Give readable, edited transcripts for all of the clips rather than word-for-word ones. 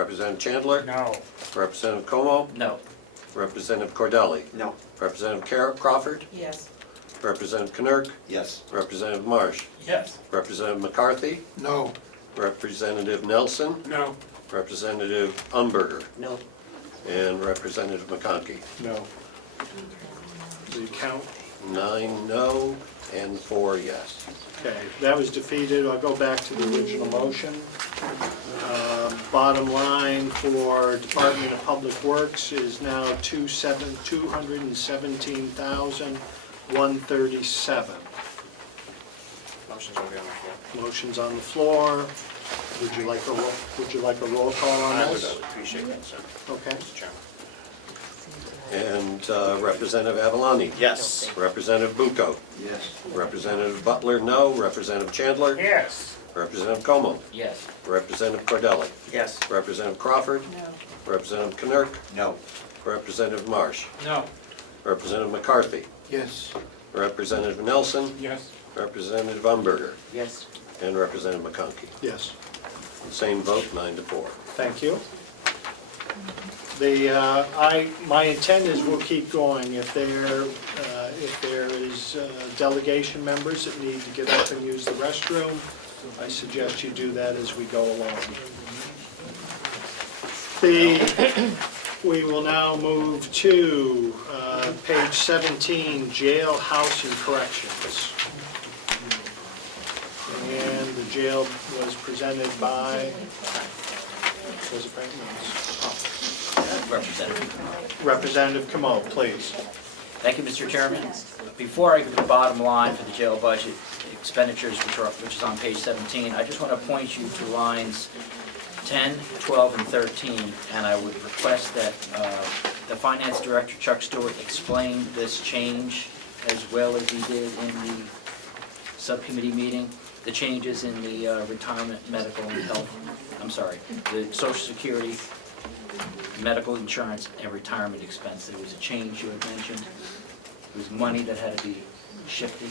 Representative Chandler? No. Representative Como? No. Representative Cordelli? No. Representative Crawford? Yes. Representative Knirk? Yes. Representative Marsh? Yes. Representative McCarthy? No. Representative Nelson? No. Representative Umberger? No. And Representative McConkey? No. The count? 9 no and 4 yes. Okay, that was defeated. I'll go back to the original motion. Bottom line for Department of Public Works is now $217,137. Motion's already on the floor. Motion's on the floor. Would you like a roll call on I would this? appreciate that, sir. Okay. Mr. Chairman. And Representative Avalani? Yes. Representative Bucco? Yes. Representative Butler, no. Representative Chandler? Yes. Representative Como? Yes. Representative Cordelli? Yes. Representative Crawford? No. Representative Knirk? No. Representative Marsh? No. Representative McCarthy? Yes. Representative Nelson? Yes. Representative Umberger? Yes. And Representative McConkey. Yes. Same vote, 9 to 4. Thank you. My intent is we'll keep going. If there is delegation members that need to get up and use the restroom, I suggest you do that as we go along. We will now move to page 17, Jail, House, and Corrections. And the jail was presented by, was it Frank? Representative Camo, please. Thank you, Mr. Chairman. Before I get to the bottom line for the jail budget expenditures, which is on page 17, I just want to point you to lines 10, 12, and 13, and I would request that the Finance Director, Chuck Stewart, explain this change as well as he did in the subcommittee meeting, the changes in the retirement, medical, and health, the Social Security, medical insurance, and retirement expense. There was a change you had mentioned. There was money that had to be shifted.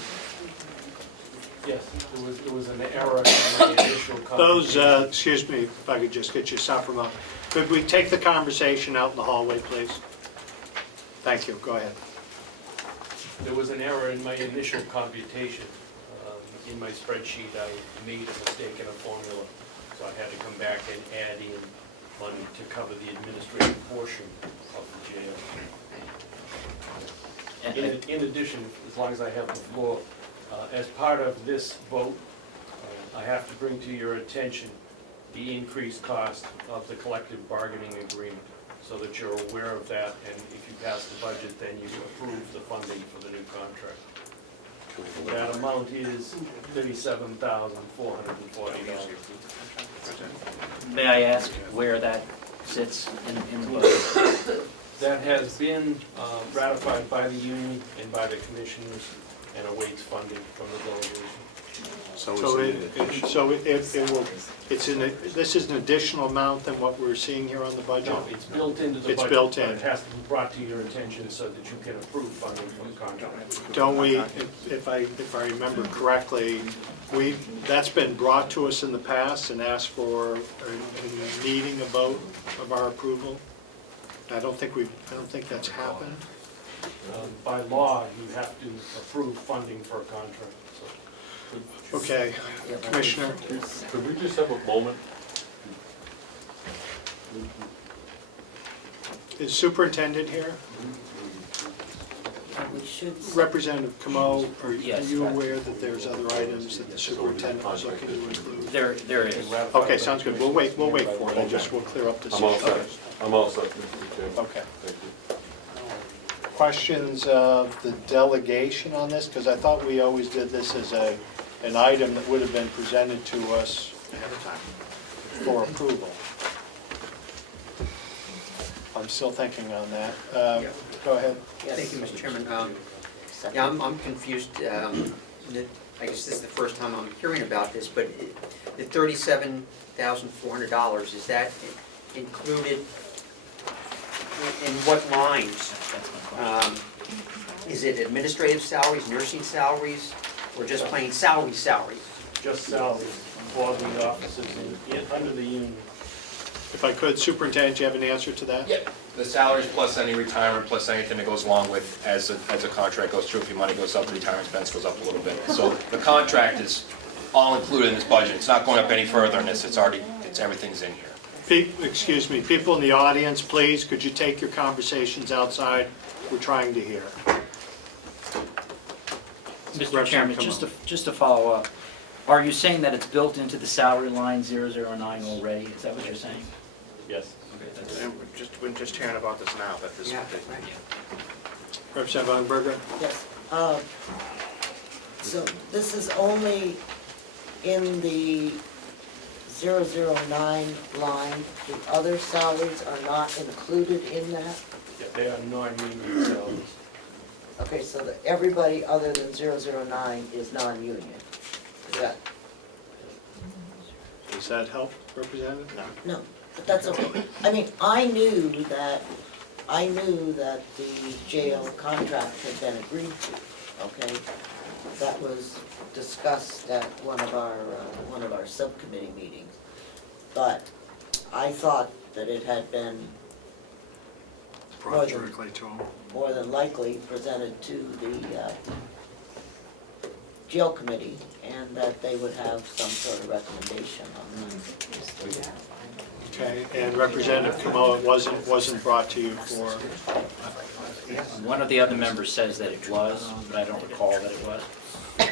Yes, there was an error in my initial comment. Those, excuse me, if I could just get you to stop for a moment. Could we take the conversation out in the hallway, please? Thank you, go ahead. There was an error in my initial computation. In my spreadsheet, I made a mistake in a formula, so I had to come back and add in money to cover the administrative portion of the jail. In addition, as long as I have the floor, as part of this vote, I have to bring to your attention the increased cost of the collective bargaining agreement, so that you're aware of that, and if you pass the budget, then you approve the funding for the new contract. That amount is $37,440. May I ask where that sits in the budget? That has been ratified by the union and by the commissioners and awaits funding from the delegation. This is an additional amount than what we're seeing here on the budget? No, it's built into the It's budget. built in. But it has to be brought to your attention so that you can approve funding from the contract. Don't we, if I remember correctly, that's been brought to us in the past and asked for a needing a vote of our approval? I don't think that's happened. By law, you have to approve funding for a contract. Okay, Commissioner? Could we just have a moment? Is Superintendent here? Representative Camo, are Yes. you aware that there's other items that the superintendent was looking to include? There is. Okay, sounds good. We'll wait for it. We'll clear up this I'm all issue. set. I'm all set, Mr. Chairman. Okay. Thank you. Questions of the delegation on this? Because I thought we always did this as an item that would have been presented to us ahead of time for approval. I'm still thinking on that. Go ahead. Thank you, Mr. Chairman. Yeah, I'm confused. I guess this is the first time I'm hearing about this, but the $37,400, is that included in what lines? That's my question. Is it administrative salaries, nursing salaries, or just plain salaries? Just salaries for the officers under the union. If I could, Superintendent, you have an answer to that? Yep, the salaries plus any retirement, plus anything that goes along with, as a contract goes through, if your money goes up, the retirement expense goes up a little bit. So the contract is all included in this budget, it's not going up any further than this, everything's in here. Excuse me, people in the audience, please, could you take your conversations outside? We're trying to hear. Mr. Chairman, just to follow up, are you saying that it's built into the salary line 009 already? Is that what you're saying? Yes. Okay, that's- And we're just hearing about this now, that this, Yeah, right. Representative Ungerberger? Yes. So this is only in the 009 line. The other salaries are not included in that? Yeah, they are non-union salaries. Okay, so that everybody other than 009 is non-union. Is that, Does that help, Representative? No. no, but that's okay. I mean, I knew that the jail contract had been agreed to, okay? That was discussed at one of our subcommittee meetings. But I thought that it had been Brought directly to them. more than likely presented to the jail committee, and that they would have some sort of recommendation on that. Okay, and Representative Kamoa, it wasn't brought to you for, One of the other members says that it was, but I don't recall that it was. I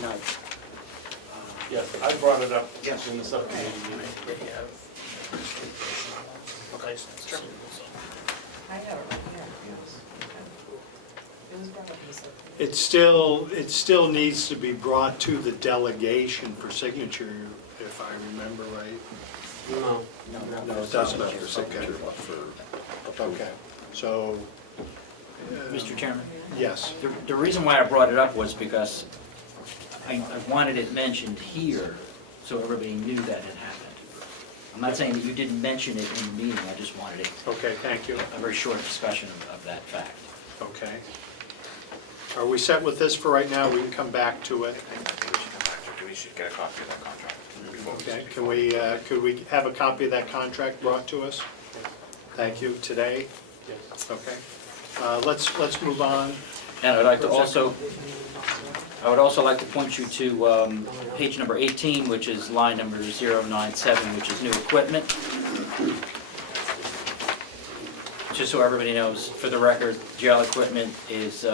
mean, Yes, I brought it up in the subcommittee meeting. okay, sure. I have it right here. It was brought up in the subcommittee. it still needs to be brought to the delegation for signature, if I remember right. No. No, it doesn't. Okay, so, Mr. Chairman? yes, The reason why I brought it up was because I wanted it mentioned here, so everybody knew that it happened. I'm not saying that you didn't mention it in the meeting, I just wanted okay, thank you. a very short discussion of that fact. Okay. Are we set with this for right now? We can come back to it. I think we should come back to it. We should get a copy of that contract before we. Okay, could we have a copy of that contract brought to us? Thank you, today? Yes. Okay. Let's move on. And I would also like to point you to page number 18, which is line number 097, which is new equipment. Just so everybody knows, for the record, jail equipment is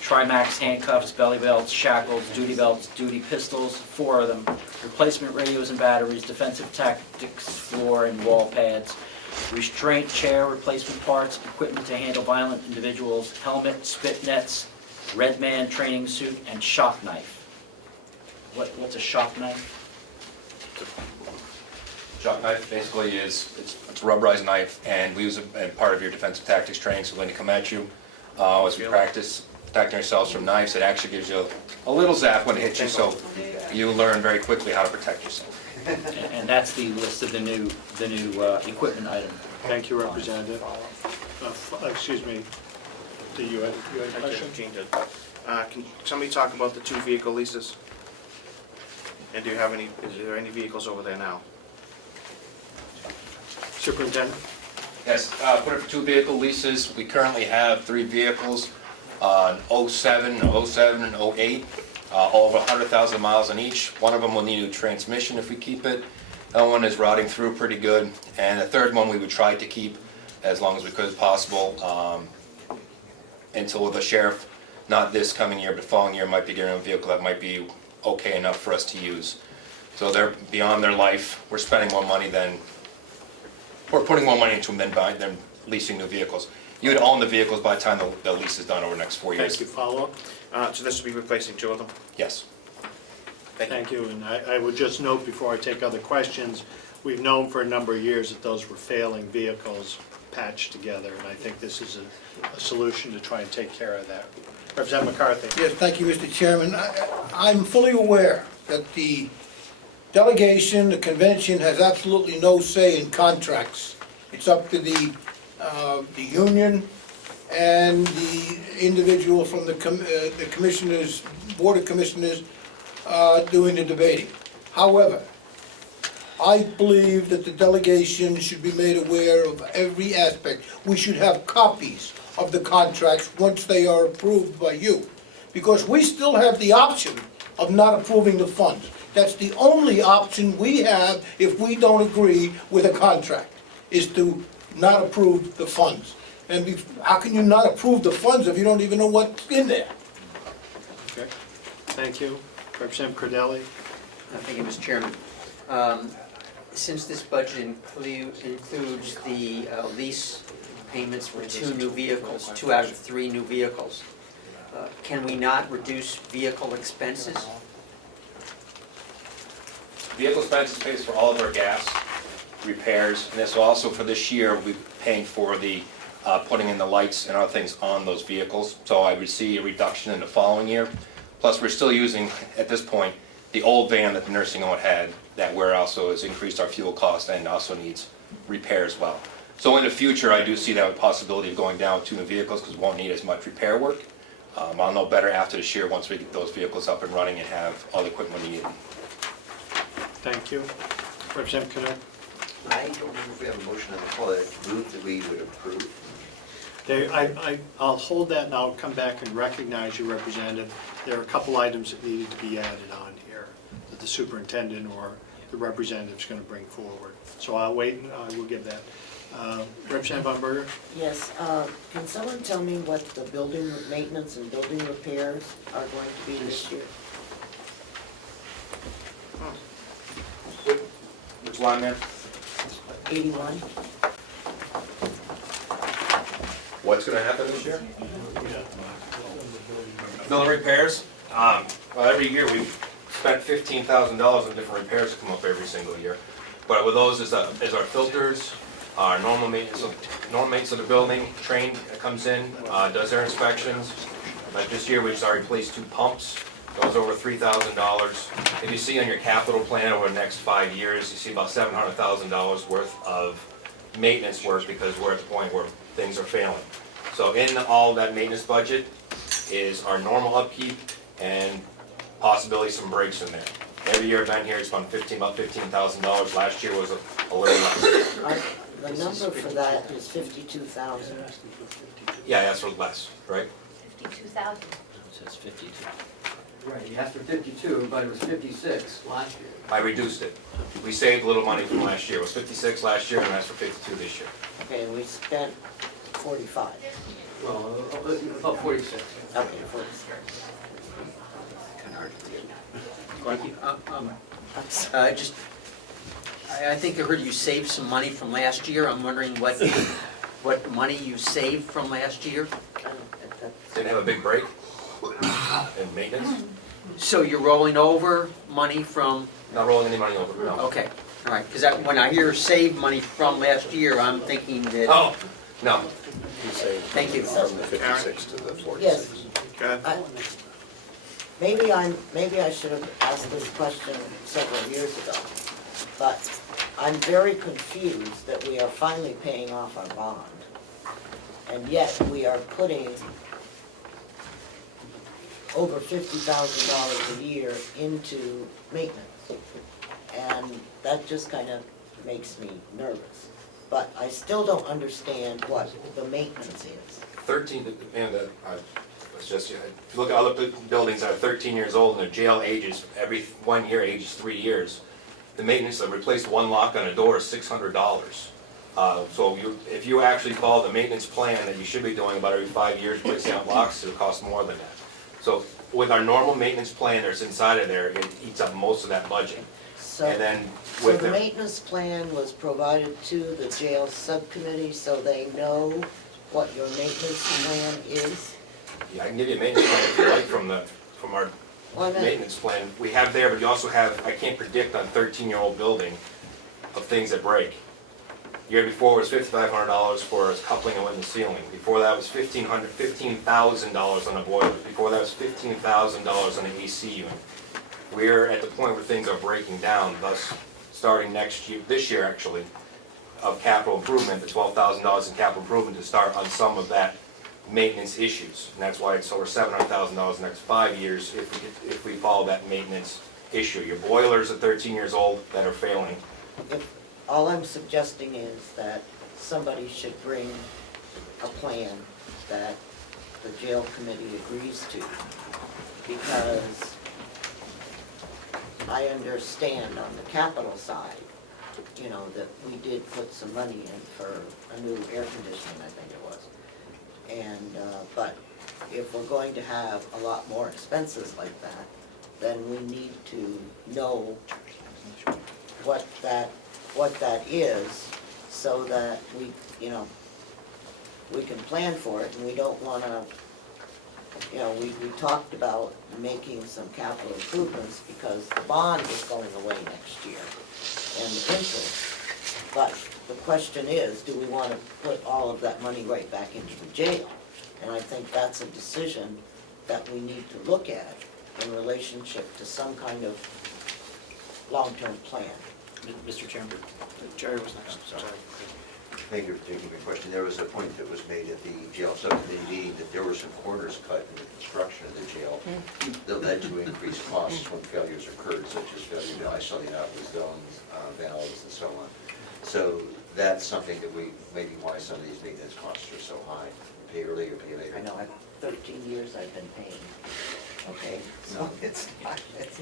Trimax handcuffs, belly belts, shackles, duty pistols, 4 of them, replacement radios and batteries, defensive tactics, floor and wall pads, restraint chair replacement parts, equipment to handle violent individuals, helmet, spit nets, red man training suit, and shop knife. What's a shop knife? Shop knife basically it's a rubberized knife, and we use it as part of your defensive tactics training, so when they come at you, as we practice protecting ourselves from knives, it actually gives you a little zap when it hits you, so you learn very quickly how to protect yourself. And that's the list of the new equipment item. Thank you, Representative. Excuse me, do you have a question? Gene did. Can somebody talk about the 2 vehicle leases? And do you have any, is there any vehicles over there now? Superintendent? Yes, put it for 2 vehicle leases. We currently have 3 vehicles, 07, and 08, all over 100,000 miles on each. One of them will need a new transmission if we keep it. That one is routing through pretty good. And the third one we would try to keep as long as we could as possible until the sheriff, not this coming year, but following year, might be getting a vehicle that might be okay enough for us to use. So they're beyond their life. We're spending more money than, we're putting more money into them than leasing new vehicles. You would own the vehicles by the time the lease is done over the next 4 years. Thank you. Follow-up? So this will be replacing 2 of them? Yes. Thank you, and I would just note before I take other questions, we've known for a number of years that those were failing vehicles patched together, and I think this is a solution to try and take care of that. Representative McCarthy? Yes, thank you, Mr. Chairman. I'm fully aware that the delegation, the convention, has absolutely no say in contracts. It's up to the union and the individual from the Board of Commissioners doing the debating. However, I believe that the delegation should be made aware of every aspect. We should have copies of the contracts once they are approved by you. Because we still have the option of not approving the funds. That's the only option we have if we don't agree with a contract, is to not approve the funds. And how can you not approve the funds if you don't even know what's in there? Okay, thank you. Representative Cordelli? Thank you, Mr. Chairman. Since this budget includes the lease payments for 2 new vehicles, 2 out of 3 new vehicles, can we not reduce vehicle expenses? Vehicle expenses pays for all of our gas, repairs, and this also for this year, we'll be paying for the putting in the lights and other things on those vehicles. So I would see a reduction in the following year. Plus, we're still using, at this point, the old van that the nursing home had, that where also has increased our fuel cost and also needs repair as well. So in the future, I do see that possibility of going down to new vehicles because we won't need as much repair work. I'll know better after this year, once we get those vehicles up and running and have all the equipment we need. Thank you. Representative Canoe? I don't remember if we have a motion on the floor that move that we would approve. I'll hold that and I'll come back and recognize you, Representative. There are a couple items that needed to be added on here that the superintendent or the representative's going to bring forward. So I'll wait and I will give that. Representative Von Berger? Yes, can someone tell me what the building maintenance and building repairs are going to be this year? Which line there? 81? What's gonna happen this year? Building repairs, well, every year we spent $15,000 on different repairs that come up every single year. But with those is our filters, our normal maintenance of the building, trained that comes in, does their inspections. Like this year, we just already replaced 2 pumps, those over $3,000. If you see on your capital plan over the next 5 years, you see about $700,000 worth of maintenance work because we're at the point where things are failing. So in all that maintenance budget is our normal upkeep and possibly some breaks in there. Every year I've been here, it's about $15,000. Last year was a little less. The number for that is 52,000. Yeah, that's for less, right? 52,000. It says 52. Right, he asked for 52, but it was 56 last year. I reduced it. We saved a little money from last year. It was 56 last year and that's for 52 this year. Okay, and we spent 45. Well, about 46. Okay, 46. Kind of hard to deal. Thank you. I'm sorry. I think I heard you saved some money from last year. I'm wondering what money you saved from last year? Didn't have a big break in maintenance. So you're rolling over money from, Not rolling any money over, no. okay, all right, because when I hear save money from last year, I'm thinking that, Oh, no. You say thank you. from the 56 to the 46. Yes, Go ahead. maybe I should have asked this question several years ago, but I'm very confused that we are finally paying off our bond, and yet we are putting over $50,000 a year into maintenance. And that just kind of makes me nervous. But I still don't understand what the maintenance is. 13, and it's just, if you look at other buildings that are 13 years old and their jail ages, every 1 year ages 3 years, the maintenance to replace one lock on a door is $600. So if you actually follow the maintenance plan that you should be doing about every 5 years, replacing out locks, it'll cost more than that. So with our normal maintenance plan that's inside of there, it eats up most of that budget. So, And then so with the the, maintenance plan was provided to the jail subcommittee so they know what your maintenance plan is? yeah, I can give you a maintenance plan if you like from our Well, I meant- maintenance plan. We have there, but you also have, I can't predict on a 13-year-old building of things that break. Year before was $5,500 for a coupling and in the ceiling. Before that was $15,000 on a boiler. Before that was $15,000 on an AC unit. We're at the point where things are breaking down, thus starting next year, this year actually, of capital improvement, the $12,000 in capital improvement to start on some of that maintenance issues. And that's why it's over $700,000 the next 5 years if we follow that maintenance issue. Your boilers are 13 years old that are failing. all I'm suggesting is that somebody should bring a plan that the jail committee agrees to, because I understand on the capital side, you know, that we did put some money in for a new air conditioning, I think it was. And, but if we're going to have a lot more expenses like that, then we need to know what that is, so that we, you know, we can plan for it, and we don't wanna, you know, we talked about making some capital improvements because the bond is going away next year, and the interest. But the question is, do we wanna put all of that money right back into the jail? And I think that's a decision that we need to look at in relationship to some kind of long-term plan. Mr. Chairman? Jerry was next, sorry. Thank you for taking my question. There was a point that was made at the jail subcommittee meeting that there were some corners cut in the construction of the jail that led to increased costs when failures occurred, such as failure to isolate out the zones, valves, and so on. So that's something that we, maybe why some of these maintenance costs are so high. Pay early or pay later. I know, 13 years I've been paying, okay, so it's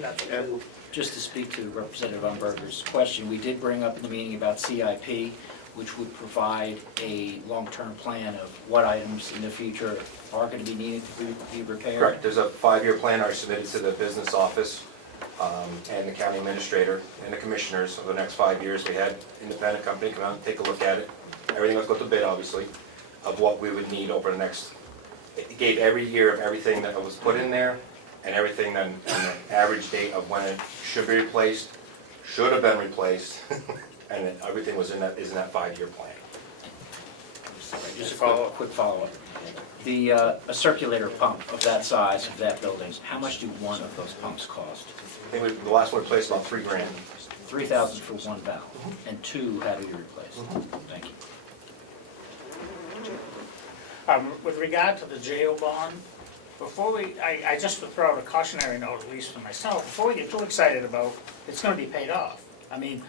nothing new. Just to speak to Representative Umberger's question, we did bring up in the meeting about CIP, which would provide a long-term plan of what items in the future are going to be needed to be repaired. Correct, there's a 5-year plan I submitted to the business office and the county administrator and the commissioners over the next 5 years. We had independent company come out and take a look at it. Everything was go to bid, obviously, of what we would need over the next, it gave every year of everything that was put in there and everything then, and the average date of when it should be replaced, should have been replaced, and then everything was in that, is in that 5-year plan. Just a quick follow-up. A circulator pump of that size, of that building, how much do one of those pumps cost? I think the last one replaced about $3 grand. $3,000 for one valve, and two had to be replaced. Thank you. With regard to the jail bond, before I just would throw out a cautionary note, at least for myself, before we get too excited about, it's gonna be paid off. I mean,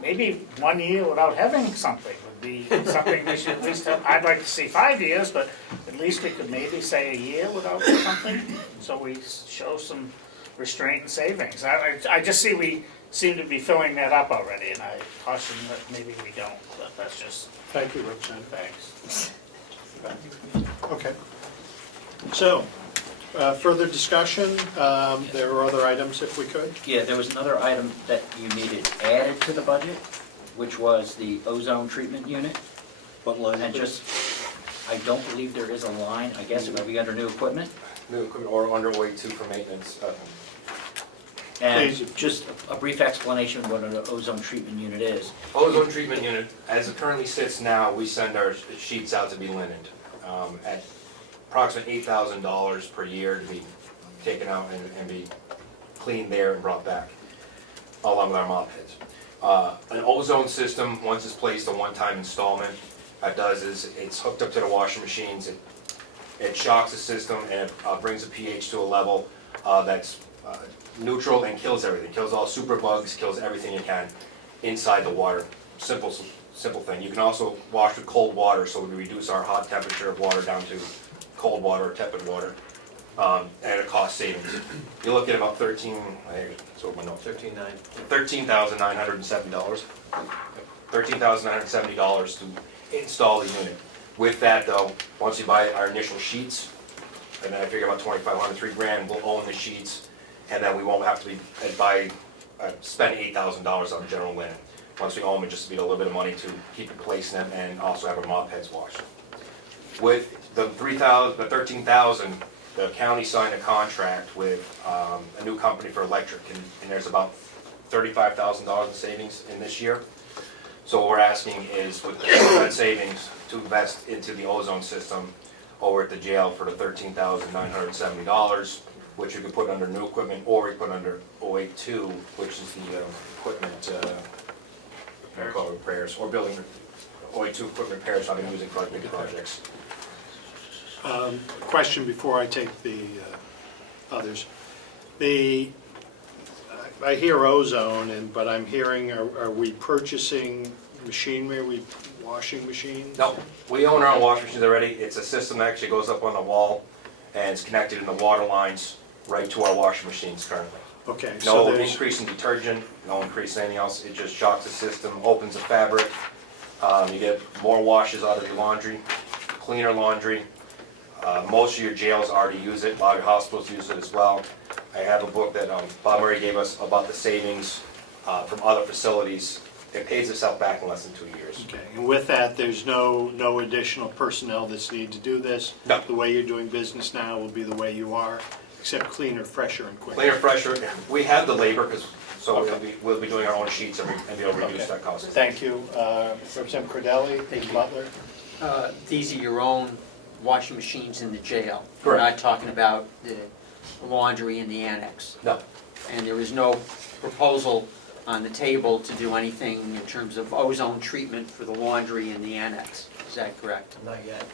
maybe 1 year without having something would be something we should at least have. I'd like to see 5 years, but at least we could maybe say a year without something, so we show some restraint and savings. I just see we seem to be filling that up already, and I caution that maybe we don't, but that's just, Thank you, Representative. thanks. Okay. So, further discussion, there are other items if we could. Yeah, there was another item that you needed added to the budget, which was the ozone treatment unit. What line? And just, I don't believe there is a line, I guess it would be under new equipment. New equipment or under $2 for maintenance. And Please. just a brief explanation of what an ozone treatment unit is. Ozone treatment unit, as it currently sits now, we send our sheets out to be linened at approximately $8,000 per year to be taken out and be cleaned there and brought back, along with our mop heads. An ozone system, once it's placed, a one-time installment, that does is it's hooked up to the washing machines. It shocks the system and it brings the pH to a level that's neutral and kills everything. Kills all superbugs, kills everything you can inside the water. Simple thing. You can also wash with cold water, so we reduce our hot temperature of water down to cold water or tepid water, at a cost savings. You look at about $13,970. $13,970 to install the unit. With that though, once you buy our initial sheets, and then I figure about $2,500, $3 grand, we'll own the sheets, and then we won't have to spend $8,000 on general linen. Once we own it, just to be a little bit of money to keep replacing them and also have our mop heads washed. With the $13,000, the county signed a contract with a new company for electric, and there's about $35,000 in savings in this year. So what we're asking is, with that savings, to invest into the ozone system over at the jail for the $13,970, which we could put under new equipment, or we put under 082, which is the equipment repairs, or building 082 equipment repairs I've been using for big projects. Question before I take the others. I hear ozone, but I'm hearing, are we purchasing machinery, are we washing machines? No, we own our own washing machines already. It's a system that actually goes up on the wall and it's connected in the water lines right to our washing machines currently. Okay, so No there's, increase in detergent, no increase in anything else. It just shocks the system, opens the fabric. You get more washes out of your laundry, cleaner laundry. Most of your jails already use it, a lot of your hospitals use it as well. I have a book that Bob Murray gave us about the savings from other facilities. It pays itself back in less than 2 years. okay, and with that, there's no additional personnel that's needed to do this? No. The way you're doing business now will be the way you are, except cleaner, fresher, and quicker? Cleaner, fresher, we have the labor, so Okay. we'll be doing our own sheets and be able to reduce Okay. that cost. Thank you. Representative Cordelli? Thank you. Butler? These are your own washing machines in the jail. Correct. We're not talking about the laundry in the annex. No, And there is no proposal on the table to do anything in terms of ozone treatment for the laundry in the annex. Is that correct? Not yet.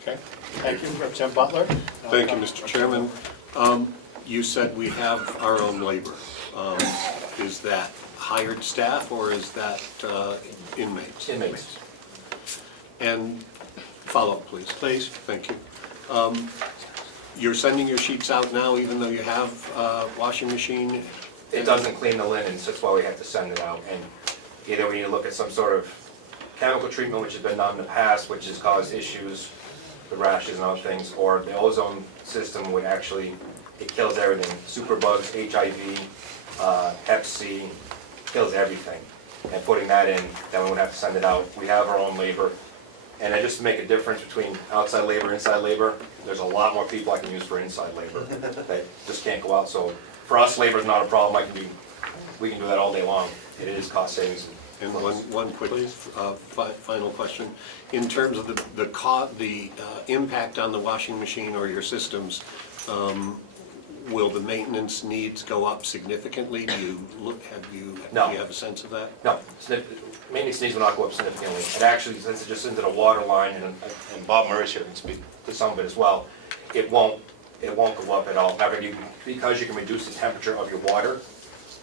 Okay, thank you. Representative Butler? Thank you, Mr. Chairman. You said we have our own labor. Is that hired staff or is that inmates? inmates. And follow-up, please. Please. Thank you. You're sending your sheets out now even though you have a washing machine? It doesn't clean the linens, that's why we have to send it out. And either we need to look at some sort of chemical treatment, which has been done in the past, which has caused issues, the rashes and other things, or the ozone system would actually, it kills everything. Superbugs, HIV, Hep C, kills everything. And putting that in, then we would have to send it out. We have our own labor. And just to make a difference between outside labor, inside labor, there's a lot more people I can use for inside labor that just can't go out. So for us, labor is not a problem. We can do that all day long. It is cost savings. And one quick final question. In terms of the impact on the washing machine or your systems, will the maintenance needs go up significantly? Do you No. do you have a sense of that? No, maintenance needs will not go up significantly. And actually, since it's just into the water line, and Bob Murray's here can speak to some of it as well, it won't go up at all. However, because you can reduce the temperature of your water,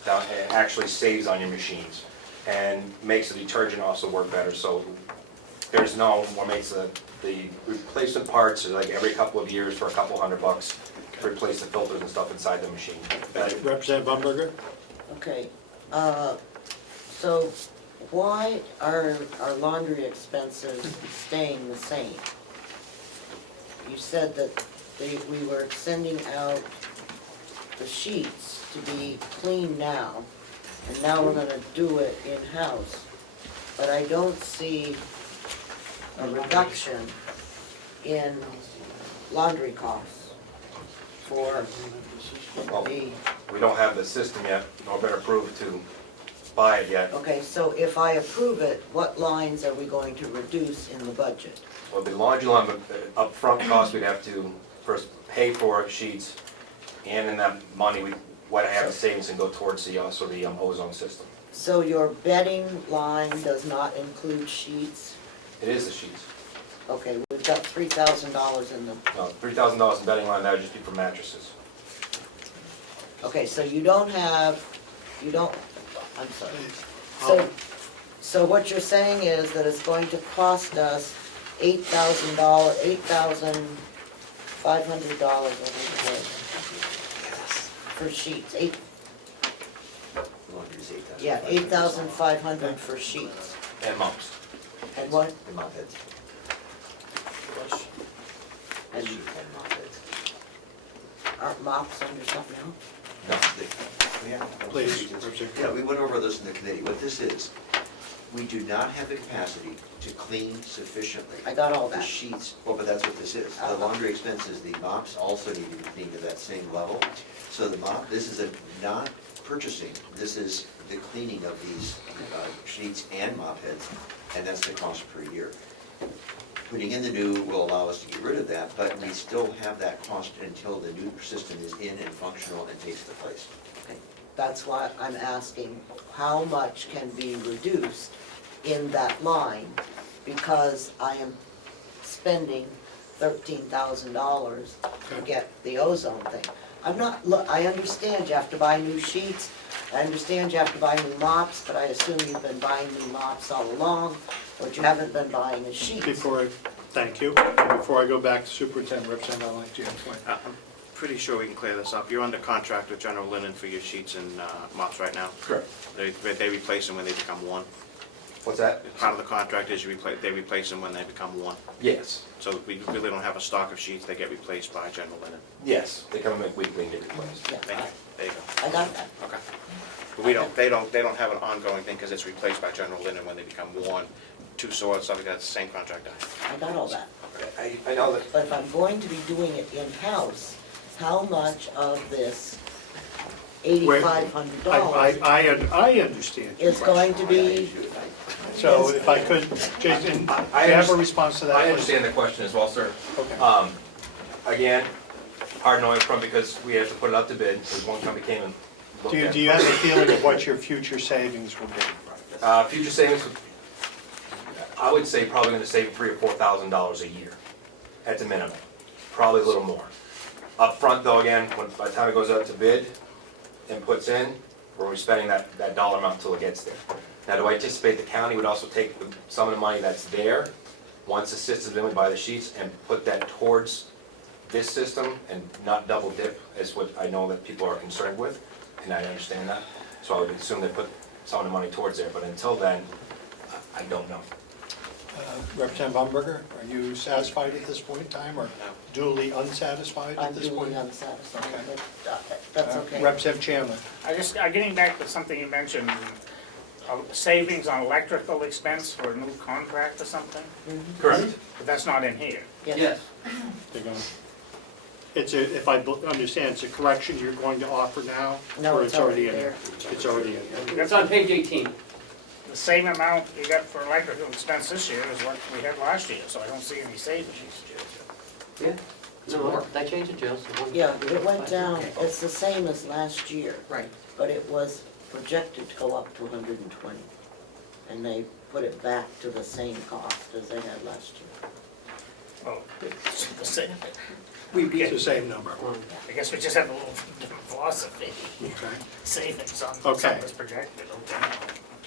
it actually saves on your machines and makes the detergent also work better. So there's what makes the replacement parts are like every couple of years for a couple $100 to replace the filters and stuff inside the machine. Representative Umberger? Okay, so why are our laundry expenses staying the same? You said that we were sending out the sheets to be cleaned now, and now we're gonna do it in-house. But I don't see a reduction in laundry costs for Well, the, we don't have the system yet, nor been approved to buy it yet. okay, so if I approve it, what lines are we going to reduce in the budget? Well, the laundry line, upfront cost, we'd have to first pay for sheets, and in that money, what I have in savings and go towards the ozone system. So your bedding line does not include sheets? It is the sheets. Okay, we've got $3,000 in the, No, $3,000 in bedding line, that would just be for mattresses. okay, so you don't, I'm sorry. So what you're saying is that it's going to cost us $8,500, whatever it was, for sheets, Laundry's $8,500. yeah, $8,500 for sheets. And mops. And what, And mop heads. and And mop heads. aren't mops under something else? No, yeah. Please, Representative. Yeah, we went over this in the committee. What this is, we do not have the capacity to clean sufficiently. I got all The that. sheets, well, but that's what this is. The laundry expenses, the mops also need to be cleaned to that same level. So the mop, this is not purchasing, this is the cleaning of these sheets and mop heads, and that's the cost per year. Putting in the new will allow us to get rid of that, but we still have that cost until the new system is in and functional and takes the place. That's why I'm asking, how much can be reduced in that line? Because I am spending $13,000 to get the ozone thing. I'm not, look, I understand you have to buy new sheets, I understand you have to buy new mops, but I assume you've been buying new mops all along, what you haven't been buying is sheets. Thank you. Before I go back to Superintendent, Representative, I'd like to explain. I'm pretty sure we can clear this up. You're under contract with General Linen for your sheets and mops right now. Correct. They replace them when they become one. What's that? Part of the contract is they replace them when they become one. Yes. So we really don't have a stock of sheets, they get replaced by General Linen. Yes, they come in weekly and get replaced. Yeah, Thank you. There you go. I got that. Okay. But they don't have an ongoing thing because it's replaced by General Linen when they become one, two swords, stuff like that, it's the same contract I have. I got all that. I know that, But if I'm going to be doing it in-house, how much of this $8,500 I understand your is going question. to be, So if I could, Jason, do you have a response to that? I please? understand the question as well, sir. Okay. Again, hard knowing from, because we have to put it up to bid, because one company came and looked at it. Do you have a feeling of what your future savings will be? Future savings, I would say probably gonna save $3,000 or $4,000 a year, at the minimum, probably a little more. Up front, though, again, by the time it goes out to bid and puts in, we're spending that dollar amount until it gets there. Now, do I anticipate the county would also take some of the money that's there, once the system's in, we buy the sheets, and put that towards this system and not double dip, is what I know that people are concerned with, and I understand that. So I would assume they put some of the money towards there, but until then, I don't know. Representative Umberger, are you satisfied at this point in time, or duly unsatisfied at I'm this point? duly unsatisfied, Okay. but that's okay. Representative Chandler. Getting back to something you mentioned, savings on electrical expense for a new contract or something, Correct. but that's not in here. Yes. They're going- if I understand, it's a correction you're going to offer now? No, or it's already in there? It's already in there. It's on page 18. The same amount you got for electrical expense this year is what we had last year, so I don't see any savings. Yeah. No, I changed it, Jill. so one- Yeah, it went down, it's the same as last year, Right. but it was projected to go up to 120. And they put it back to the same cost as they had last year. Oh, it's the same. It's the same number. I guess we just have a little different philosophy, Okay. savings on Okay. something that's projected, okay?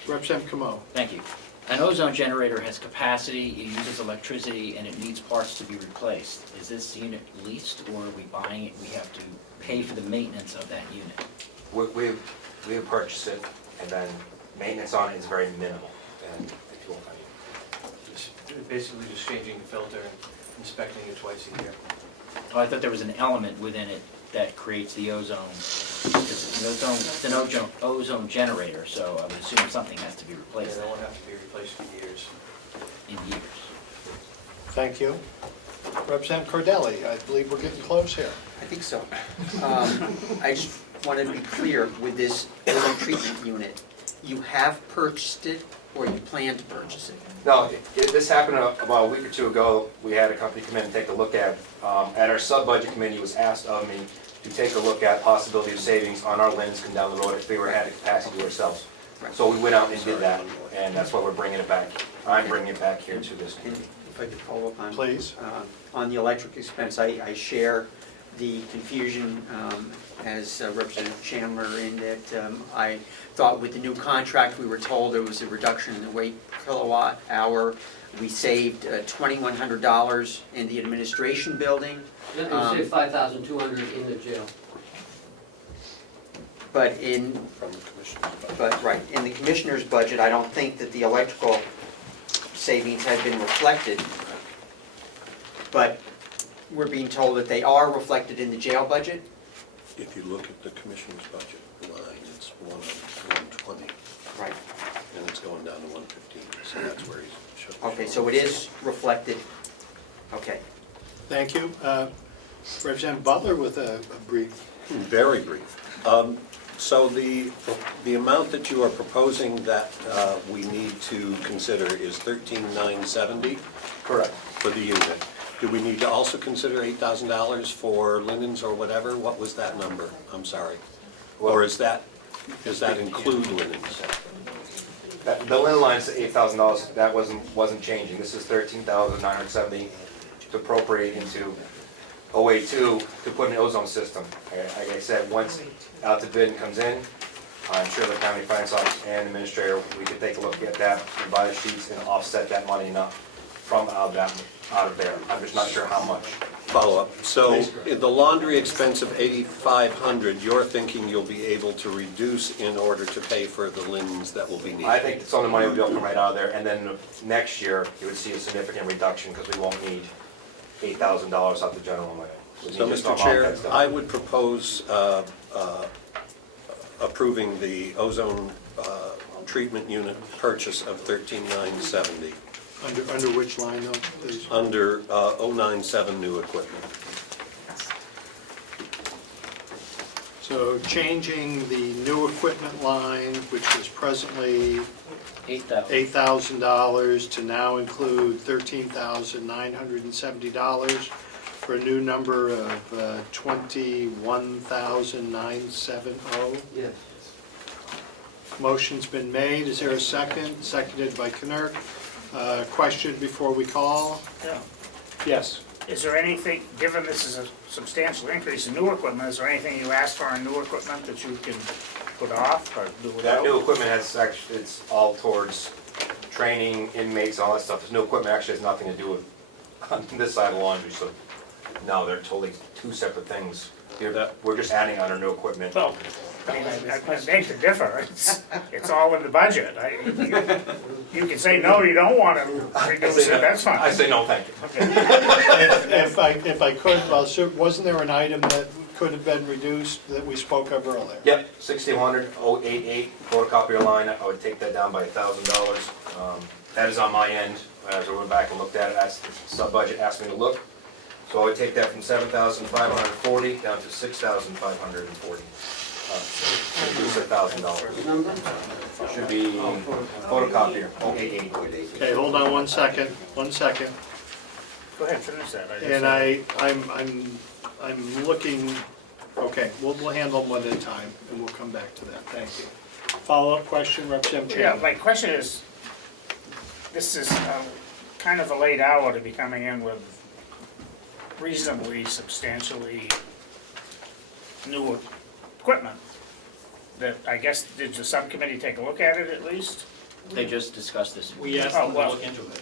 Representative Camo. Thank you. An ozone generator has capacity, it uses electricity, and it needs parts to be replaced. Is this unit leased, or are we buying it, we have to pay for the maintenance of that unit? We have purchased it, and then maintenance on it is very minimal, and if you want, Basically just changing the filter and inspecting it twice a year. Oh, I thought there was an element within it that creates the ozone. It's an ozone generator, so I would assume something has to be replaced That won't have to be replaced for years. in years. Thank you. Representative Cordelli, I believe we're getting close here. I think so. I just wanted to be clear with this ozone treatment unit. You have purchased it, or you plan to purchase it? No, this happened about a week or two ago. We had a company come in and take a look at our sub-budget committee was asked of me to take a look at possibility of savings on our linens come down the road if we were had the capacity ourselves. So we went out and did that, and that's why we're bringing it back. I'm bringing it back here to this committee. If I could follow up on. Please. On the electric expense, I share the confusion as Representative Chandler in that I thought with the new contract, we were told there was a reduction in the weight per kilowatt hour. We saved $2,100 in the administration building. Yeah, you saved 5,200 in the jail. But in, From the commissioner's budget. but right, in the commissioner's budget, I don't think that the electrical savings had been reflected. But we're being told that they are reflected in the jail budget. If you look at the commissioner's budget line, it's 120, Right. and it's going down to 115, so that's where he's showing. Okay, so it is reflected. Okay. Thank you. Representative Butler with a brief. Very brief. So the amount that you are proposing that we need to consider is $13,970? Correct. For the unit. Do we need to also consider $8,000 for linens or whatever? What was that number? I'm sorry. Or does that include linens? The linen line's $8,000, that wasn't changing. This is $13,970 to appropriate into 082 to put in an ozone system. Like I said, once out the bid comes in, I'm sure the county finance office and administrator, we could take a look at that, buy the sheets and offset that money enough from out of there. I'm just not sure how much. Follow-up. So the laundry expense of $8,500, you're thinking you'll be able to reduce in order to pay for the linens that will be needed? I think some of the money will be able to come right out of there, and then next year, you would see a significant reduction because we won't need $8,000 out the general money. We So, need just Mr. our Chair, OPEX down. I would propose approving the ozone treatment unit purchase of $13,970 Under which line though, please? under 097 new equipment. So changing the new equipment line, which is presently $8,000. $8,000 to now include $13,970 for a new number of $21,970. Yes. Motion's been made. Is there a second? Seconded by Knirk. Question before we call? Yeah. Yes. Is there anything, given this is a substantial increase in new equipment, is there anything you asked for in new equipment that you can put off or do That without? new equipment has actually, it's all towards training, inmates, all that stuff. This new equipment actually has nothing to do with on this side of the laundry, so no, they're totally two separate things. We're just adding on our new equipment. Well, I mean, I beg to differ, it's all in the budget. You can say, no, you don't want to reduce it, that's fine. I say no, thank you. Okay. If I could, well, so wasn't there an item that could have been reduced that we spoke of earlier? Yep, 6100 088 photocopier line, I would take that down by $1,000. That is on my end, as I went back and looked at it, as the sub-budget asked me to look. So I would take that from $7,540 down to $6,540. Reduce $1,000. Number? Should be photocopier 088. Okay, hold on 1 second, 1 second. Go ahead, finish that. And I'm looking, okay, we'll handle them one at a time, and we'll come back to that, thank you. Follow-up question, Representative Yeah, Chan? my question is, this is kind of a late hour to be coming in with reasonably substantially new equipment. That, I guess, did the subcommittee take a look at it at least? They just discussed this. We asked Oh, them to well. look into it.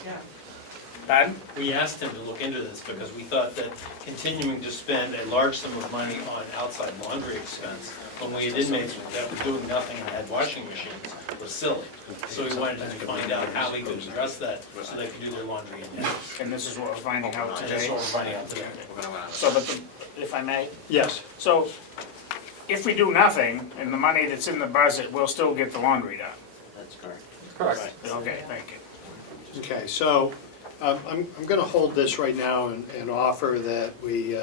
Pardon? We asked him to look into this because we thought that continuing to spend a large sum of money on outside laundry expense when we had inmates that were doing nothing and had washing machines was silly. So we wanted to find out how we could address that so they could do their laundry in-house. And this is what we're finding out And today? that's what we're finding out today. So, but if I may, Yes, so if we do nothing and the money that's in the budget, we'll still get the laundry done? That's correct. Correct. Okay, thank you. okay, so I'm gonna hold this right now and offer that we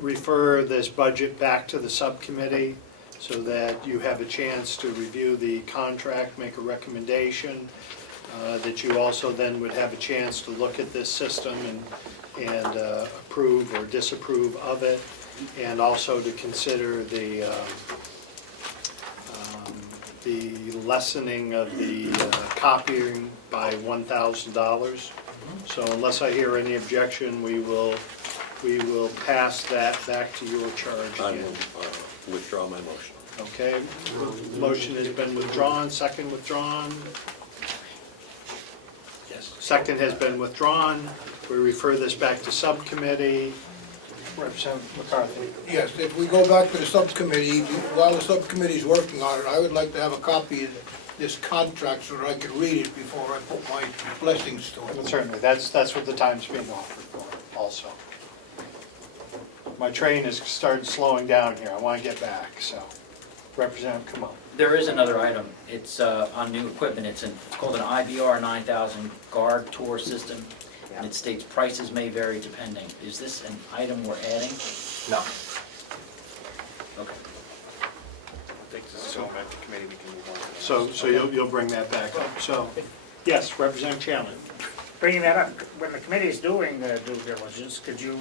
refer this budget back to the subcommittee so that you have a chance to review the contract, make a recommendation, that you also then would have a chance to look at this system and approve or disapprove of it, and also to consider the lessening of the copying by $1,000. So unless I hear any objection, we will pass that back to your charge I again. will withdraw my motion. Okay, motion has been withdrawn, second withdrawn. Yes. Second has been withdrawn. We refer this back to subcommittee. Representative McCarthy. Yes, if we go back to the subcommittee, while the subcommittee's working on it, I would like to have a copy of this contract so that I could read it before I put my blessings to Well, it. certainly, that's what the time's being offered for also. My train has started slowing down here. I want to get back, so. Representative, come on. There is another item, it's on new equipment, it's called an IBR 9000 guard tour system, and it states prices may vary depending. Is this an item we're adding? No. Okay. So at the committee, we can move on to that. So you'll bring that back up. So, yes, Representative Chandler. Bringing that up, when the committee's doing the due diligence, could you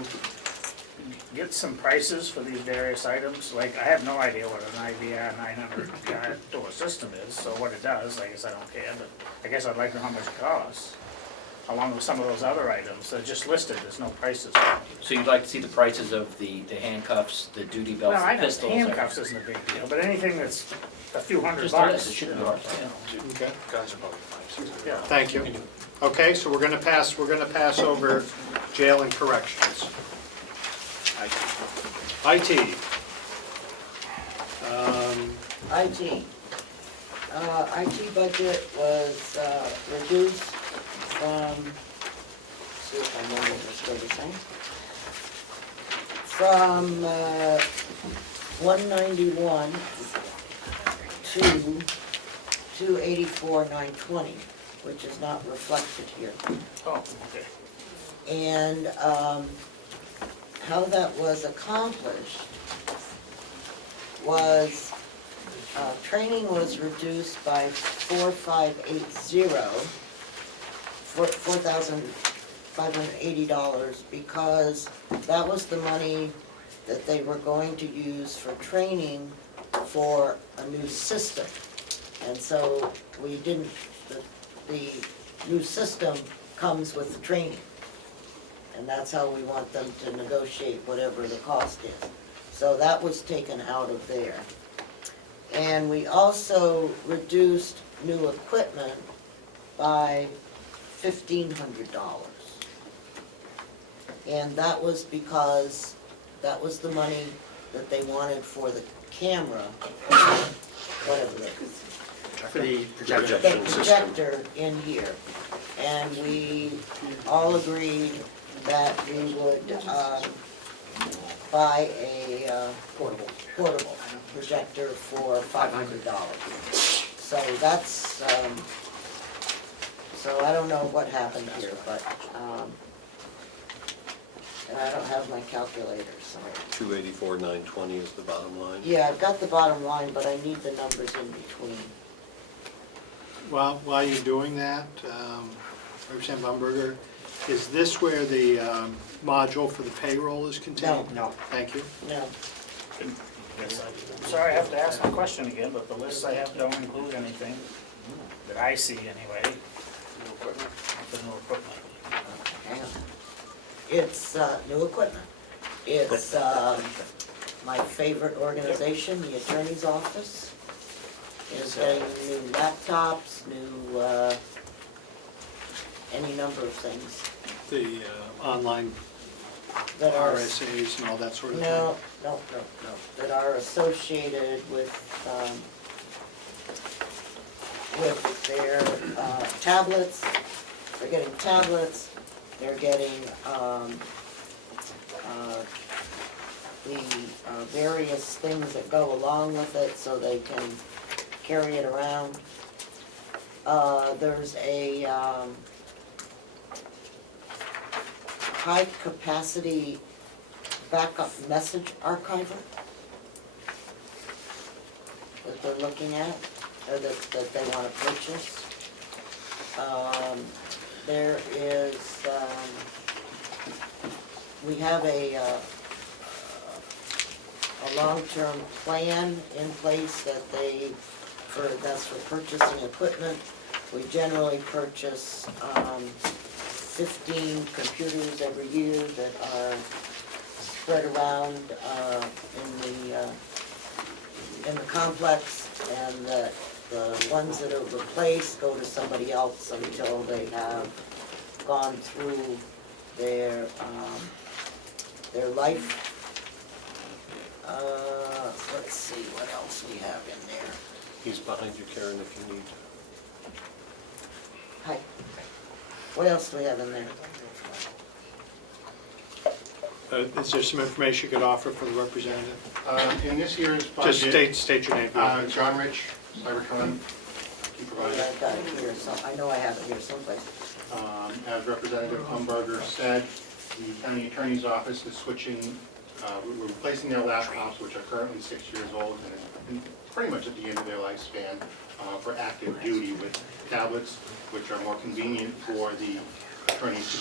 get some prices for these various items? Like, I have no idea what an IBR 900 guard door system is, so what it does, I guess I don't care, but I guess I'd like to know how much it costs. along with some of those other items. They're just listed, there's no prices. So you'd like to see the prices of the handcuffs, the duty belts, Well, I the know pistols? handcuffs isn't a big deal, but anything that's a few hundred Just a list, bucks. it shouldn't be hard to tell. Okay, Guys are probably 500, 600. Yeah. thank you. Okay, so we're gonna pass over jail and corrections. IT. IT. IT budget was reduced from, see if my numbers are still the same. From 191 to 284,920, which is not reflected here. Oh, okay. And how that was accomplished was, training was reduced by 4,580 because that was the money that they were going to use for training for a new system. And so we didn't, the new system comes with the training. And that's how we want them to negotiate whatever the cost is. So that was taken out of there. And we also reduced new equipment by $1,500. And that was because that was the money that they wanted for the camera, whatever that is. For the projector. The Projection system. projector in here. And we all agreed that we would buy a portable projector for $500. So that's, so I don't know what happened here, but, and I don't have my calculator, so. 284,920 is the bottom line. Yeah, I've got the bottom line, but I need the numbers in between. While you're doing that, Representative Umberger, is this where the module for the payroll is contained? No. Thank you. No, Yes, I'm sorry I have to ask my question again, but the lists I have don't include anything that I see anyway. For new equipment. hang on. It's new equipment. It's my favorite organization, the Attorney's Office, is getting new laptops, new, any number of things The online that are, RSAs and all that sort of thing? no, that are associated with their tablets. They're getting tablets, they're getting the various things that go along with it so they can carry it around. There's a high-capacity backup message archiver that they're looking at, or that they want to purchase. There is, we have a long-term plan in place that that's for purchasing equipment. We generally purchase 15 computers every year that are spread around in the complex, and that the ones that are replaced go to somebody else until they have gone through their life. Let's see what else we have in there. He's behind you, Karen, if you need. Hi. What else do we have in there? Is there some information you could offer for the representative? In this year's Just budget, state your name. John Rich, Cybertron, Supervisor. I've got it here, so I know I have it here someplace. As Representative Umberger said, the county attorney's office is switching, we're replacing their laptops, which are currently 6 years old and pretty much at the end of their lifespan, for active duty with tablets, which are more convenient for the attorneys to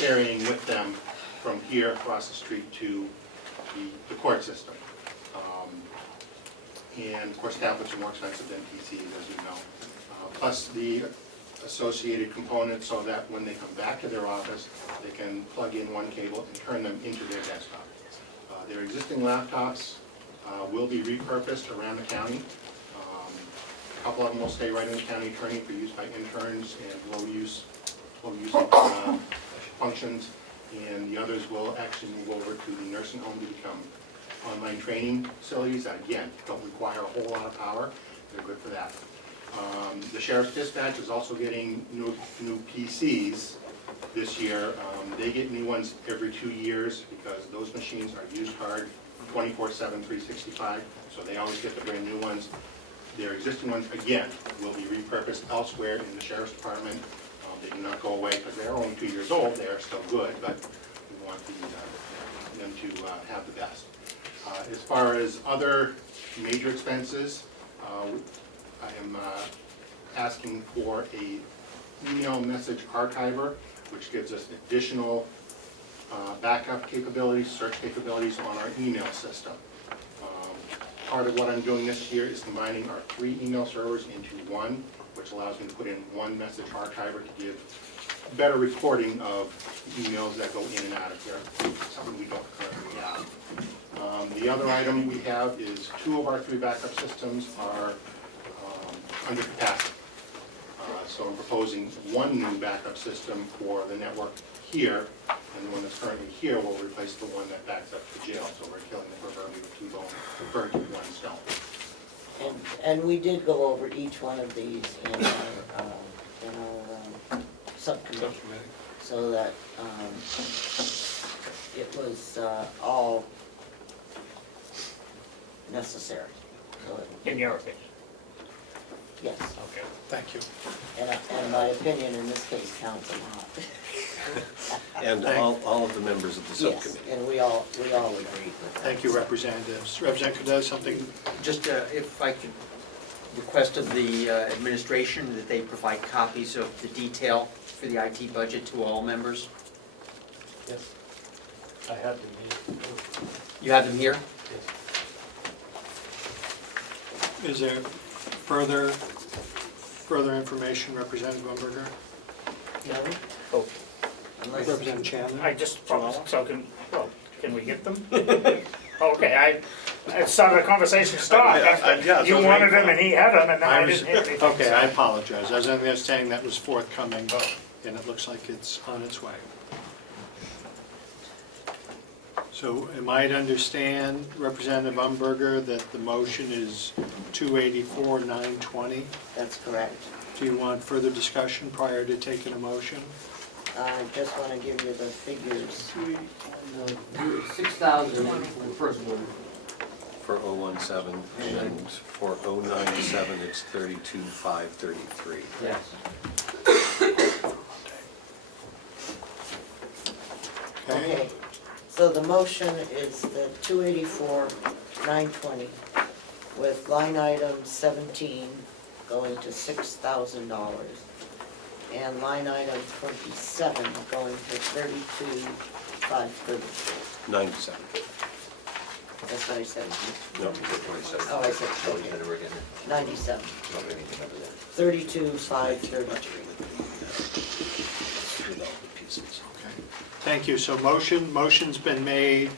be carrying with them from here across the street to the court system. And of course, tablets are more expensive than PCs, as you know. Plus, the associated components so that when they come back to their office, they can plug in one cable and turn them into their desktop. Their existing laptops will be repurposed around the county. A couple of them will stay right in the county attorney for use by interns and low-use functions, and the others will actually move over to the nursing home to become online training facilities that, again, don't require a whole lot of power. They're good for that. The sheriff's dispatch is also getting new PCs this year. They get new ones every 2 years because those machines are used hard 24/7, 365, so they always get the brand new ones. Their existing ones, again, will be repurposed elsewhere in the sheriff's department. They do not go away because they're only 2 years old. They are still good, but we want them to have the best. As far as other major expenses, I am asking for a email message archiver, which gives us additional backup capabilities, search capabilities on our email system. Part of what I'm doing this year is combining our 3 email servers into one, which allows me to put in one message archiver to give better recording of emails that go in and out of here, something we don't currently have. The other item we have is 2 of our 3 backup systems are under capacity. So I'm proposing 1 new backup system for the network here, and the one that's currently here will replace the one that backs up to jail. So we're killing the proverbial 2 birds with 1 stone. And we did go over each one of these in our subcommittee, so that it was all necessary. So In your opinion? yes, Okay. Thank you. and my opinion in this case counts a lot. And all of the members of the Yes, subcommittee. and we all agreed with that. Thank you, representatives. Representative Cadet, something? Just if I could request of the administration that they provide copies of the detail for the IT budget to all members. Yes. I have them here. You have them here? Yes. Is there further information, Representative Umberger? No? Oh. Unless, Representative Chandler? I just, can we get them? Okay, I saw the conversation start. You wanted them and he had them, and then I didn't have anything. Okay, I apologize. I was understanding that was forthcoming, and it looks like it's on its way. So am I to understand, Representative Umberger, that the motion is 284,920? that's correct. Do you want further discussion prior to taking a motion? I just want to give you the figures. 6,000 for the first one. For 017, and for 097, it's 32,533. Yes. Okay, so the motion is the 284,920 with line item 17 going to $6,000 and line item 27 going to 32,533. 97. That's what I said. No, 27. Oh, I said, Oh, okay. and we're gonna, 97, not gonna remember that. 32,533. With all the pieces. Okay. Thank you. So motion's been made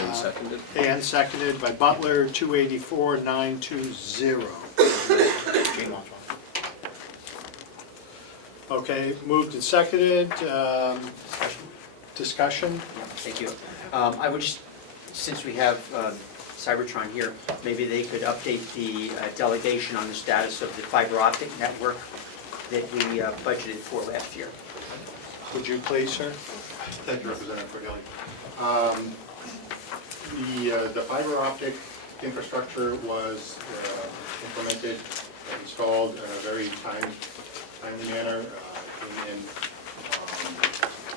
And seconded? and seconded by Butler, 284,920. Okay, moved and seconded. Discussion? Thank you. I would just, since we have Cybertron here, maybe they could update the delegation on the status of the fiber optic network that we budgeted for last year. Would you please, sir? Thank you, Representative Cordelli. The fiber optic infrastructure was implemented, installed in a very timely manner, came in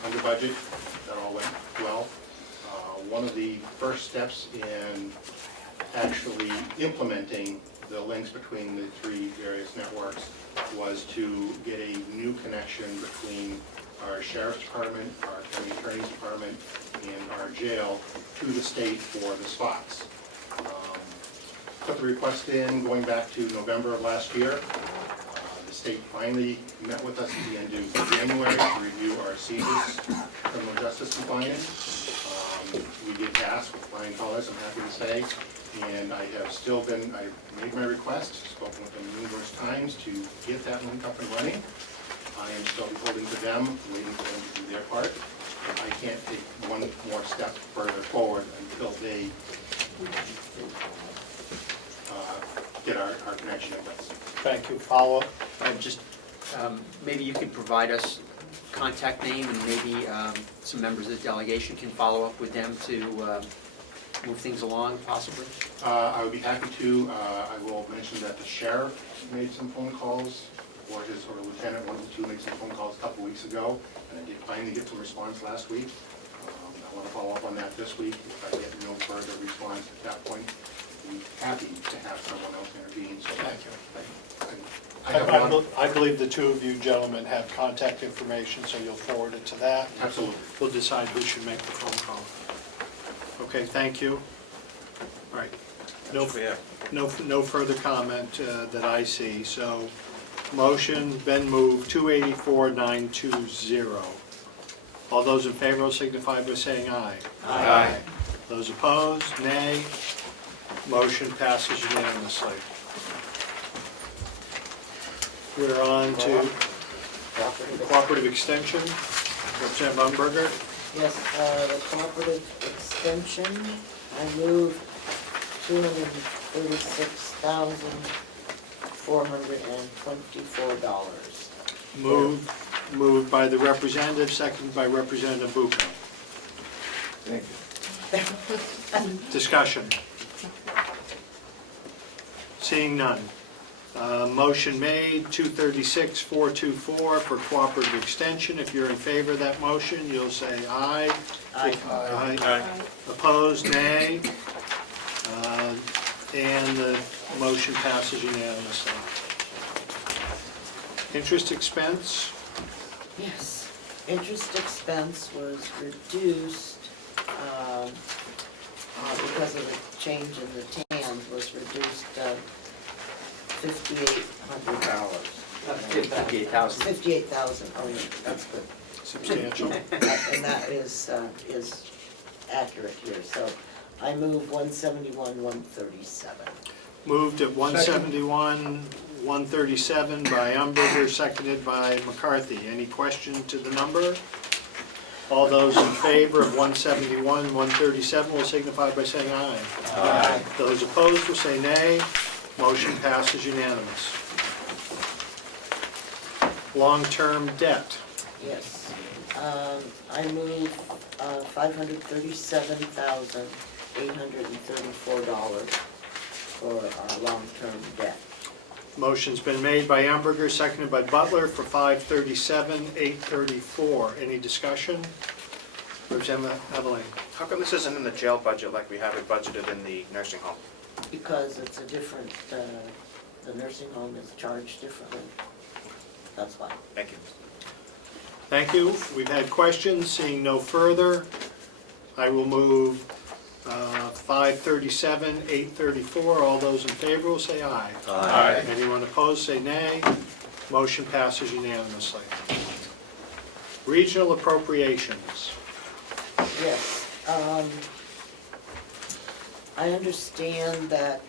under budget. That all went well. One of the first steps in actually implementing the links between the 3 various networks was to get a new connection between our sheriff's department, our county attorney's department, and our jail to the state for the spots. Put the request in going back to November of last year. The state finally met with us at the end of January to review our CJIS criminal justice compliance. We did pass with flying colors, I'm happy to say, and I made my request, spoken with them numerous times to get that link up and running. I am still beholden to them, waiting for them to do their part. I can't take one more step further forward until they get our connection in place. Thank you. Follow-up? Maybe you could provide us contact name, and maybe some members of the delegation can follow up with them to move things along, possibly? I would be happy to. I will mention that the sheriff made some phone calls, or his sort of lieutenant, one of the two, made some phone calls a couple weeks ago, and I did finally get some response last week. I want to follow up on that this week. If I get no further response at that point, I'd be happy to have someone else intervene. So Thank you. I have one. I believe the two of you gentlemen have contact information, so you'll forward it to that. Absolutely. We'll decide who should make the phone call. Okay, thank you. All right. No further comment that I see, so motion been moved, 284,920. All those in favor will signify by saying aye. Aye. Those opposed, nay. Motion passes unanimously. We're on to cooperative extension. Representative Umberger. Yes, the cooperative extension, I moved $236,424. Moved by the representative, seconded by Representative Bucco. Thank you. Discussion. Seeing none. Motion made, 236,424 for cooperative extension. If you're in favor of that motion, you'll say aye. Aye. Aye. Opposed, nay. And the motion passes unanimously. Interest expense, Yes, interest expense was reduced, because of the change in the TANs, was reduced $5,800. $58,000, oh yeah, that's good. substantial. And that is accurate here, so I move 171,137. Moved at 171,137 by Umberger, seconded by McCarthy. Any question to the number? All those in favor of 171,137 will signify by saying aye. Aye. Those opposed will say nay. Motion passes unanimous. Long-term debt. Yes, I move $537,834 for our long-term debt. Motion's been made by Umberger, seconded by Butler for 537,834. Any discussion? Representative Evelyn. How come this isn't in the jail budget like we have it budgeted in the nursing home? Because it's a different, the nursing home is charged differently. That's why. Thank you. Thank you. We've had questions. Seeing no further, I will move 537,834. All those in favor will say aye. Aye. Anyone opposed, say nay. Motion passes unanimously. Regional appropriations. Yes, I understand that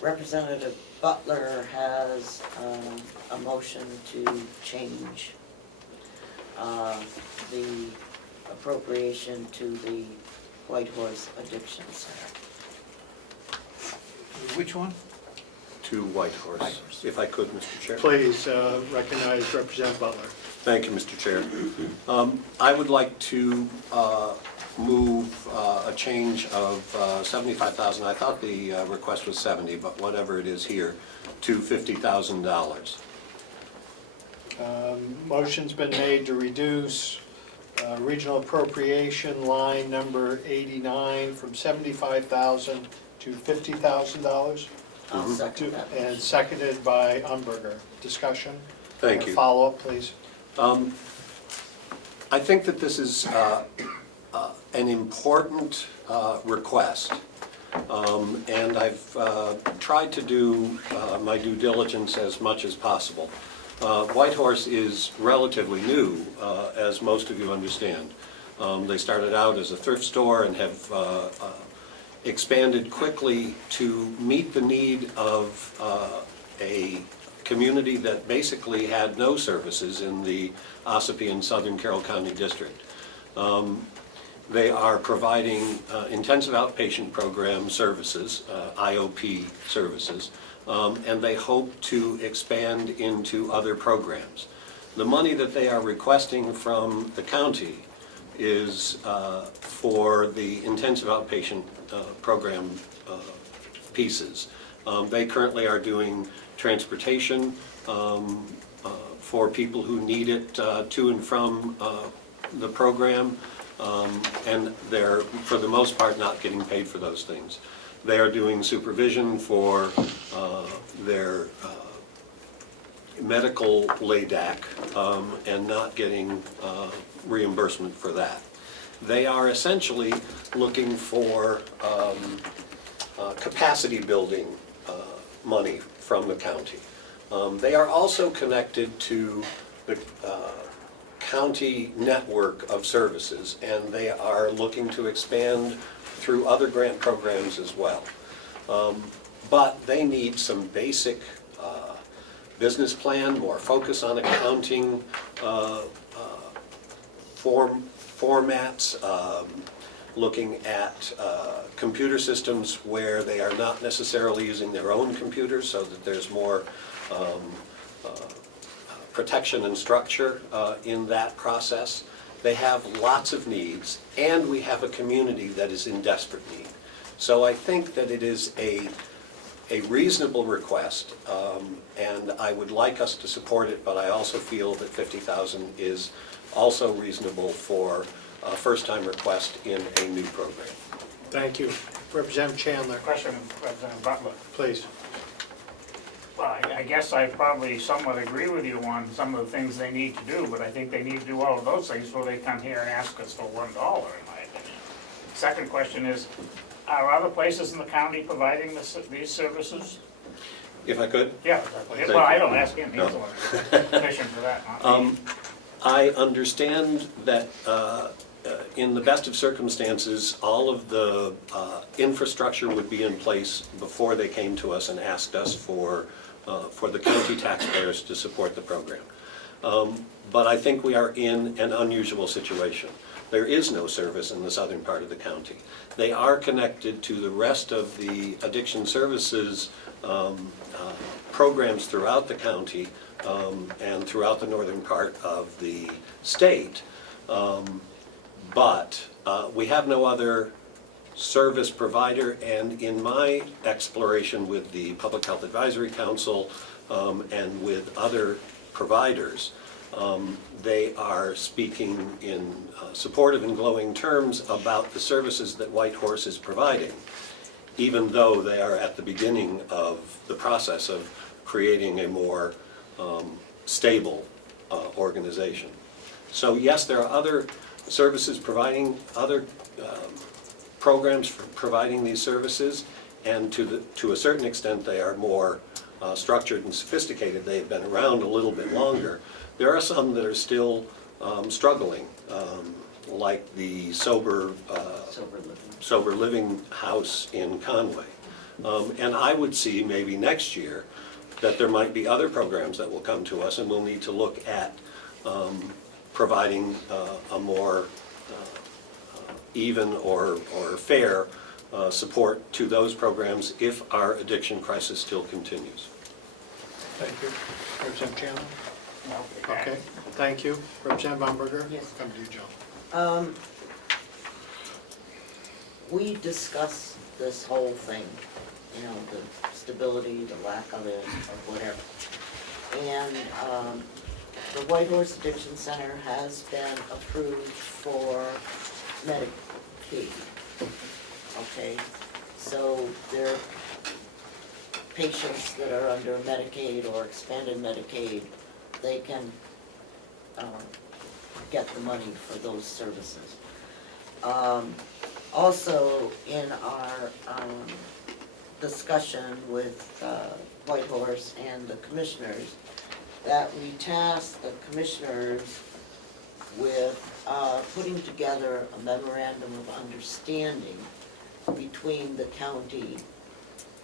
Representative Butler has a motion to change the appropriation to the White Horse Addiction Center. Which one? To Whitehorse, if I could, Mr. Chair. Please recognize Representative Butler. Thank you, Mr. Chair. I would like to move a change of $75,000. I thought the request was 70, but whatever it is here, to $50,000. Motion's been made to reduce regional appropriation line number 89 from $75,000 to $50,000. I'll second that. And seconded by Umberger. Discussion? Thank you. Follow-up, please. I think that this is an important request. And I've tried to do my due diligence as much as possible. Whitehorse is relatively new, as most of you understand. They started out as a thrift store and have expanded quickly to meet the need of a community that basically had no services in the Ossipee and Southern Carroll County District. They are providing intensive outpatient program services, IOP services, and they hope to expand into other programs. The money that they are requesting from the county is for the intensive outpatient program pieces. They currently are doing transportation for people who need it to and from the program, and they're, for the most part, not getting paid for those things. They are doing supervision for their medical LADAC and not getting reimbursement for that. They are essentially looking for capacity building money from the county. They are also connected to the county network of services, and they are looking to expand through other grant programs as well. But they need some basic business plan, more focus on accounting formats, looking at computer systems where they are not necessarily using their own computers, so that there's more protection and structure in that process. They have lots of needs, and we have a community that is in desperate need. So I think that it is a reasonable request, and I would like us to support it, but I also feel that $50,000 is also reasonable for a first-time request in a new program. Thank you. Representative Chandler, Question, Representative Butler. please. Well, I guess I probably somewhat agree with you on some of the things they need to do, but I think they need to do all of those things before they come here and ask us for $1, in my opinion. Second question is, are other places in the county providing these services? If I could? Yeah, well, I don't ask him, he's the one permission for that, not me. I understand that in the best of circumstances, all of the infrastructure would be in place before they came to us and asked us for the county taxpayers to support the program. But I think we are in an unusual situation. There is no service in the southern part of the county. They are connected to the rest of the addiction services programs throughout the county and throughout the northern part of the state. But we have no other service provider, and in my exploration with the Public Health Advisory Council and with other providers, they are speaking in supportive and glowing terms about the services that Whitehorse is providing, even though they are at the beginning of the process of creating a more stable organization. So yes, there are other services providing, other programs for providing these services, and to a certain extent they are more structured and sophisticated. They've been around a little bit longer. There are some that are still struggling, like the Sober Living House in Conway. And I would see maybe next year that there might be other programs that will come to us, and we'll need to look at providing a more even or fair support to those programs if our addiction crisis still continues. Thank you. Representative Chandler? No, Okay, thank you. Representative Umberger? Yes. Come to you, Joe. We discussed this whole thing, you know, the stability, the lack of it, or whatever. And the Whitehorse Addiction Center has been approved for Medicaid. Okay, so their patients that are under Medicaid or expanded Medicaid, they can get the money for those services. Also, in our discussion with Whitehorse and the commissioners, that we tasked the commissioners with putting together a memorandum of understanding between the county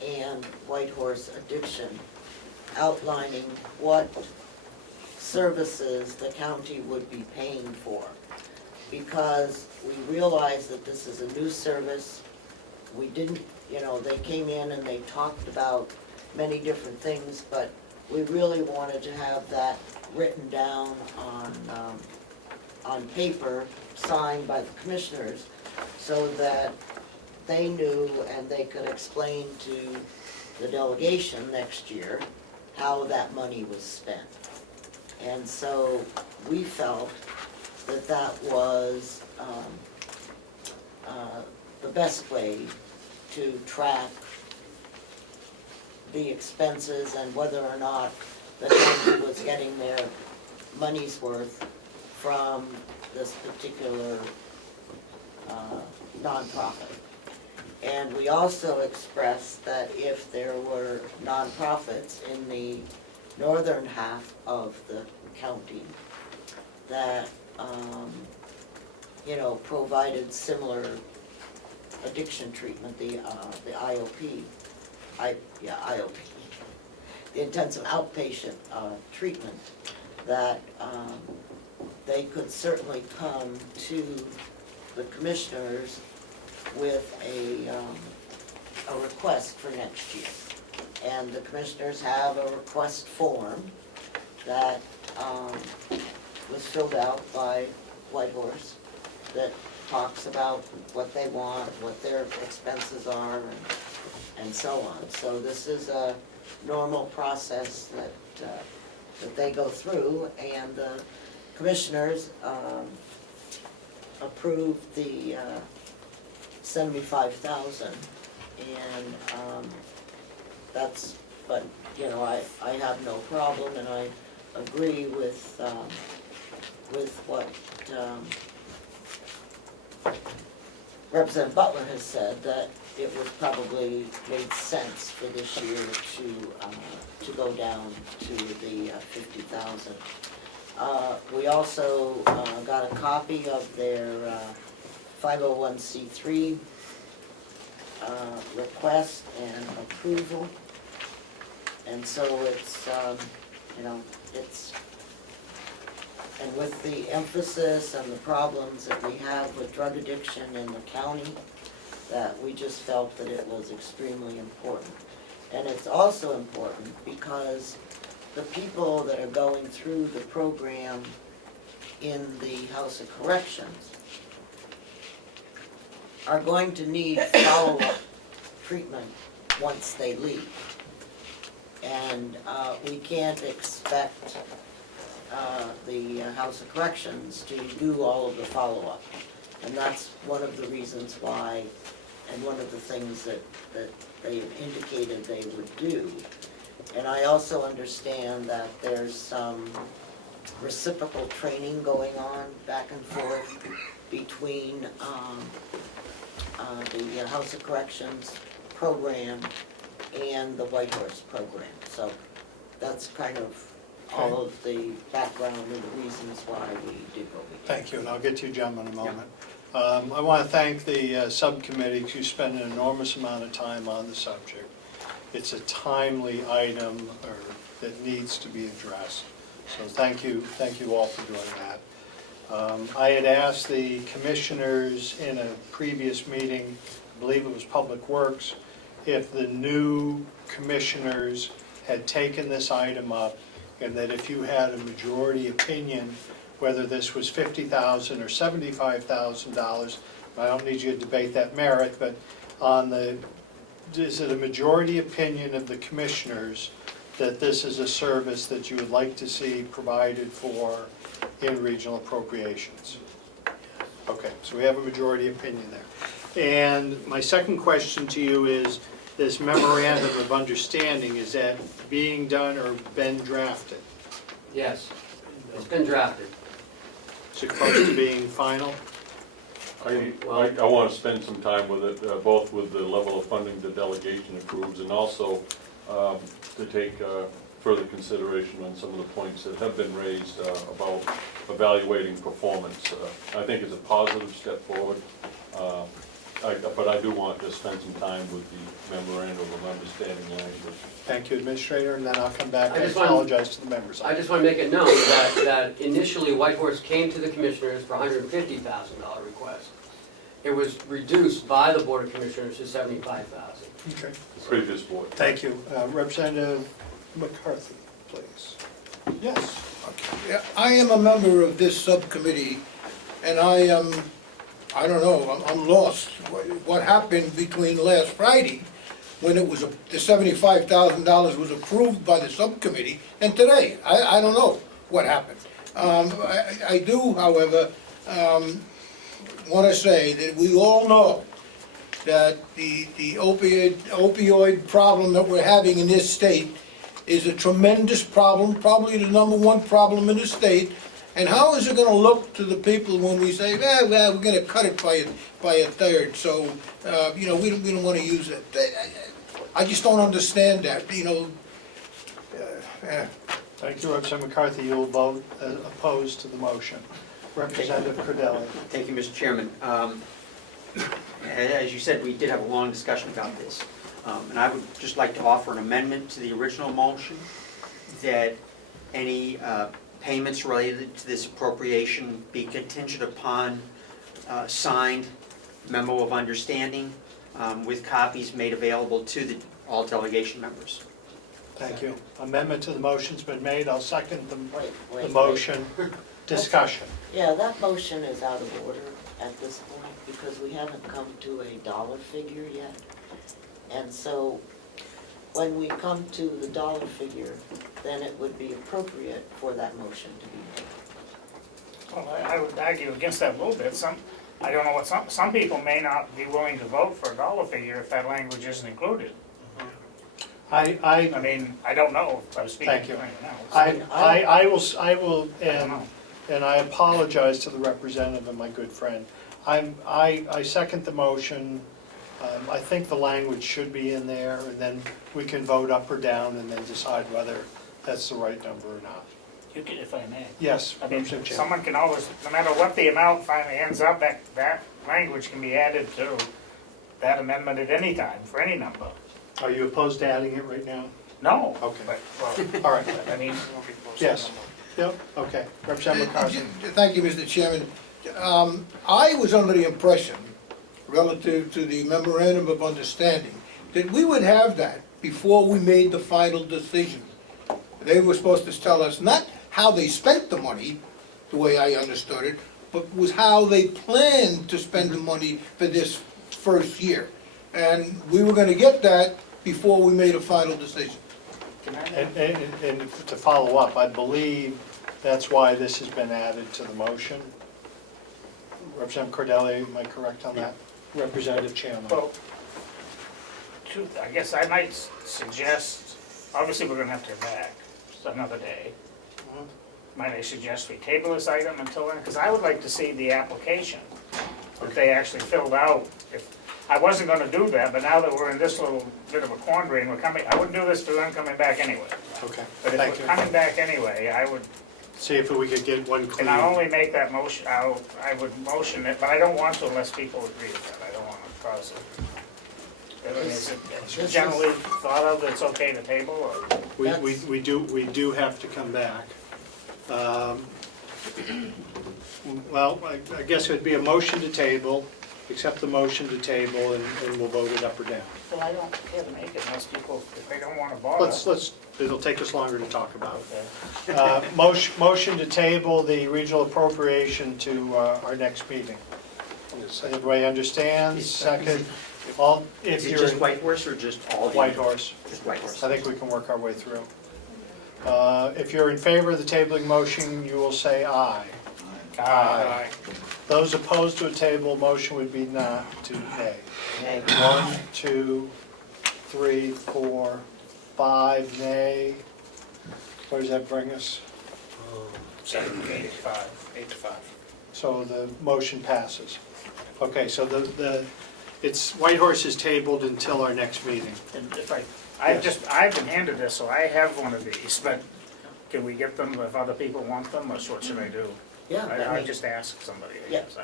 and Whitehorse Addiction, outlining what services the county would be paying for. Because we realized that this is a new service. We didn't, they came in and they talked about many different things, but we really wanted to have that written down on paper, signed by the commissioners, so that they knew and they could explain to the delegation next year how that money was spent. And so we felt that that was the best way to track the expenses and whether or not the county was getting their money's worth from this particular nonprofit. And we also expressed that if there were nonprofits in the northern half of the county that, provided similar addiction treatment, the IOP, IOP, the intensive outpatient treatment, that they could certainly come to the commissioners with a request for next year. And the commissioners have a request form that was filled out by Whitehorse that talks about what they want, what their expenses are, and so on. So this is a normal process that they go through, and the commissioners approved the $75,000, and that's, but I have no problem, and I agree with what Representative Butler has said, that it would probably made sense for this year to go down to the 50,000. We also got a copy of their 501c3 request and approval, and so it's and with the emphasis and the problems that we have with drug addiction in the county, that we just felt that it was extremely important. And it's also important because the people that are going through the program in the House of Corrections are going to need follow-up treatment once they leave. And we can't expect the House of Corrections to do all of the follow-up. And that's one of the reasons why, and one of the things that they indicated they would do. And I also understand that there's some reciprocal training going on back and forth between the House of Corrections program and the Whitehorse program. So that's kind of all of the background and the reasons why we did what we did. Thank you, and I'll get to you, gentlemen, in a moment. I want to thank the subcommittee who spent an enormous amount of time on the subject. It's a timely item that needs to be addressed. So thank you all for doing that. I had asked the commissioners in a previous meeting, I believe it was Public Works, if the new commissioners had taken this item up, and that if you had a majority opinion, whether this was $50,000 or $75,000, I don't need you to debate that merit, but is it a majority opinion of the commissioners that this is a service that you would like to see provided for in regional appropriations? Okay, so we have a majority opinion there. And my second question to you is, this memorandum of understanding, is that being done or been drafted? Yes, it's been drafted. Is it close to being final? I want to spend some time with it, both with the level of funding the delegation approves and also to take further consideration on some of the points that have been raised about evaluating performance. I think it's a positive step forward, but I do want to spend some time with the memorandum of understanding language. Thank you, Administrator, and then I'll come back I and just want- apologize to the members. I just want to make it known that initially White Horse came to the commissioners for a $150,000 request. It was reduced by the Board of Commissioners to $75,000. Okay. The previous board. Thank you. Representative McCarthy, please. Yes. Yeah, I am a member of this subcommittee, and I don't know, I'm lost. What happened between last Friday, when it was, the $75,000 was approved by the subcommittee, and today? I don't know what happened. I do, however, want to say that we all know that the opioid problem that we're having in this state is a tremendous problem, probably the #1 problem in the state. And how is it gonna look to the people when we say, well, we're gonna cut it by a third, so, we don't wanna use it. I just don't understand that, Thank you, Representative McCarthy. You will vote opposed to the motion. Representative Cordelli. Thank you, Mr. Chairman. As you said, we did have a long discussion about this. And I would just like to offer an amendment to the original motion that any payments related to this appropriation be contingent upon signed memo of understanding with copies made available to all delegation members. Thank you. Amendment to the motion's been made. I'll second the Wait. motion. Discussion. Yeah, that motion is out of order at this point because we haven't come to a dollar figure yet. And so when we come to the dollar figure, then it would be appropriate for that motion to be made. Well, I would argue against that a little bit. I don't know what, some people may not be willing to vote for a dollar figure if that language isn't included. I mean, I don't know if I was speaking Thank to you. anyone else. I will, I don't know. and I apologize to the representative and my good friend. I second the motion. I think the language should be in there, and then we can vote up or down and then decide whether that's the right number or not. You can, if I may. Yes, I mean, Representative Chan. someone can always, no matter what the amount finally ends up, that language can be added to that amendment at any time, for any number. Are you opposed to adding it right now? No. Okay. But, well, All right. I mean, Yes. Yep, okay. Representative McCarthy. Thank you, Mr. Chairman. I was under the impression, relative to the memorandum of understanding, that we would have that before we made the final decision. They were supposed to tell us not how they spent the money, the way I understood it, but was how they planned to spend the money for this first year. And we were gonna get that before we made a final decision. And to follow up, I believe that's why this has been added to the motion. Representative Cordelli, am I correct on that? Representative Chandler. well, I guess I might suggest, obviously, we're gonna have to go back another day. Might I suggest we table this item until then? Because I would like to see the application that they actually filled out. I wasn't gonna do that, but now that we're in this little bit of a quandary and I wouldn't do this for them coming back anyway. Okay, But if thank we're you. coming back anyway, I would, See if we could get one and clean. not only make that motion, I would motion it, but I don't want to unless people agree with that. I don't want to cause it. I mean, is it generally thought of it's okay to table, or? We do have to come back. Well, I guess it'd be a motion to table, accept the motion to table, and we'll vote it up or down. Well, I don't care to make it unless people, if they don't want to bother. It'll take us longer to talk about. Okay. Motion to table the regional appropriation to our next meeting. Everybody understands? Second, if Is it you're just in White Horse or just all the? White Horse. Just White Horse. I think we can work our way through. If you're in favor of the tabling motion, you will say aye. Aye. Those opposed to a table motion would be nay. Okay. 1, 2, 3, 4, 5 nay. Where does that bring us? 8 to 5. So the motion passes. Okay, so White Horse is tabled until our next meeting. And if Yes. I've been handed this, so I have one of these, but can we get them if other people want them, or what should I do? Yeah, I I mean, just asked somebody, I Yeah. guess,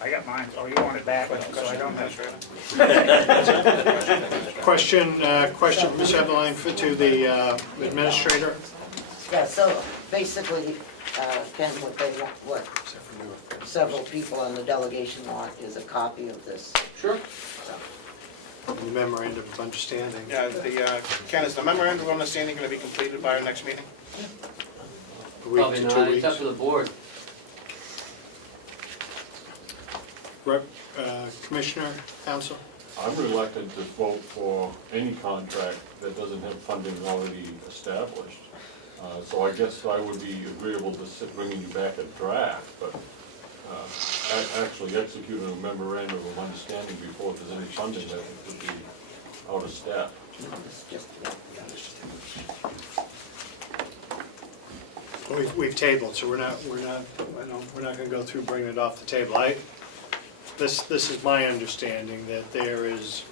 I got mine, oh, you want it back, so I don't have it. Question from Ms. Eveline to the administrator? yeah, so basically, Ken, what several people on the delegation want is a copy of this. Sure. The memorandum of understanding. Yeah, Ken, is the memorandum of understanding going to be completed by our next meeting? A week Probably to not, 2 it's weeks. up to the board. Commissioner, counsel? I'm reluctant to vote for any contract that doesn't have funding already established. So I guess I would be agreeable to bringing you back a draft, but actually executing a memorandum of understanding before there's any funding, I think would be out of step. It's just, We've tabled, so we're not gonna go through bringing it off the table. This is my understanding that there is,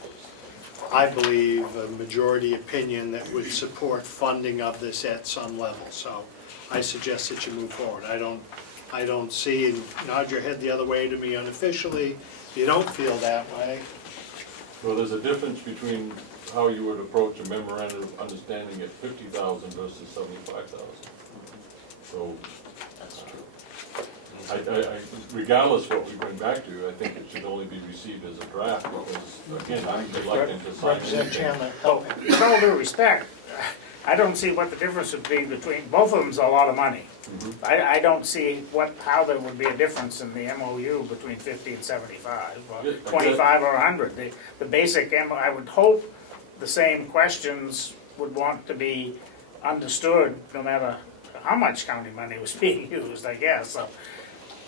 I believe, a majority opinion that would support funding of this at some level, so I suggest that you move forward. I don't see, and nod your head the other way to me unofficially, if you don't feel that way. Well, there's a difference between how you would approach a memorandum of understanding at 50,000 versus 75,000. So, that's true. regardless of what we bring back to you, I think it should only be received as a draft, because, again, I'm reluctant to sign Representative anything. Chandler, help me. With all due respect, I don't see what the difference would be between, both of them's a lot of money. I don't see how there would be a difference in the MOU between 50 and 75, or Yeah, 25 or 100. The basic, I would hope the same questions would want to be understood, no matter how much county money was being used, I guess, so.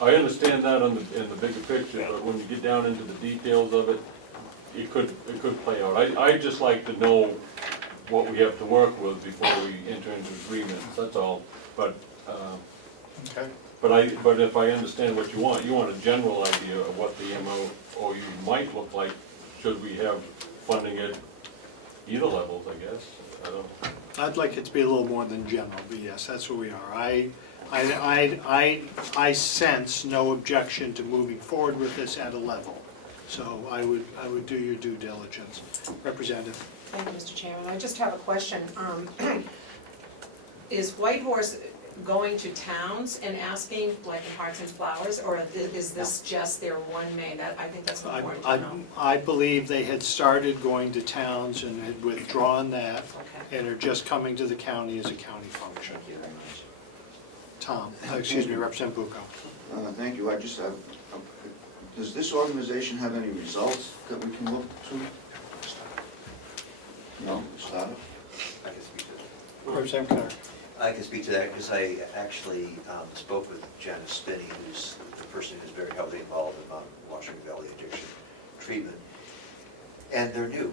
I understand that in the bigger picture, but when you get down into the details of it, it could play out. I'd just like to know what we have to work with before we enter into agreements, that's all. But, Okay. but if I understand what you want a general idea of what the MOU might look like, should we have funding at either levels, I guess. I don't. I'd like it to be a little more than general, but yes, that's where we are. I sense no objection to moving forward with this at a level. So I would do your due diligence. Representative. Thank you, Mr. Chairman. I just have a question. Is White Horse going to towns and asking, like in Hearts and Flowers, or is this just their one main? I think that's important to know. I believe they had started going to towns and had withdrawn that Okay. and are just coming to the county as a county function. Thank you very much. Tom, excuse me, Representative Bucco. Thank you, I just have, does this organization have any results that we can look to? No, startup? I can speak to that. Representative Carr. I can speak to that because I actually spoke with Janice Spinney, who's the person who's very heavily involved in Washington Valley addiction treatment. And they're new,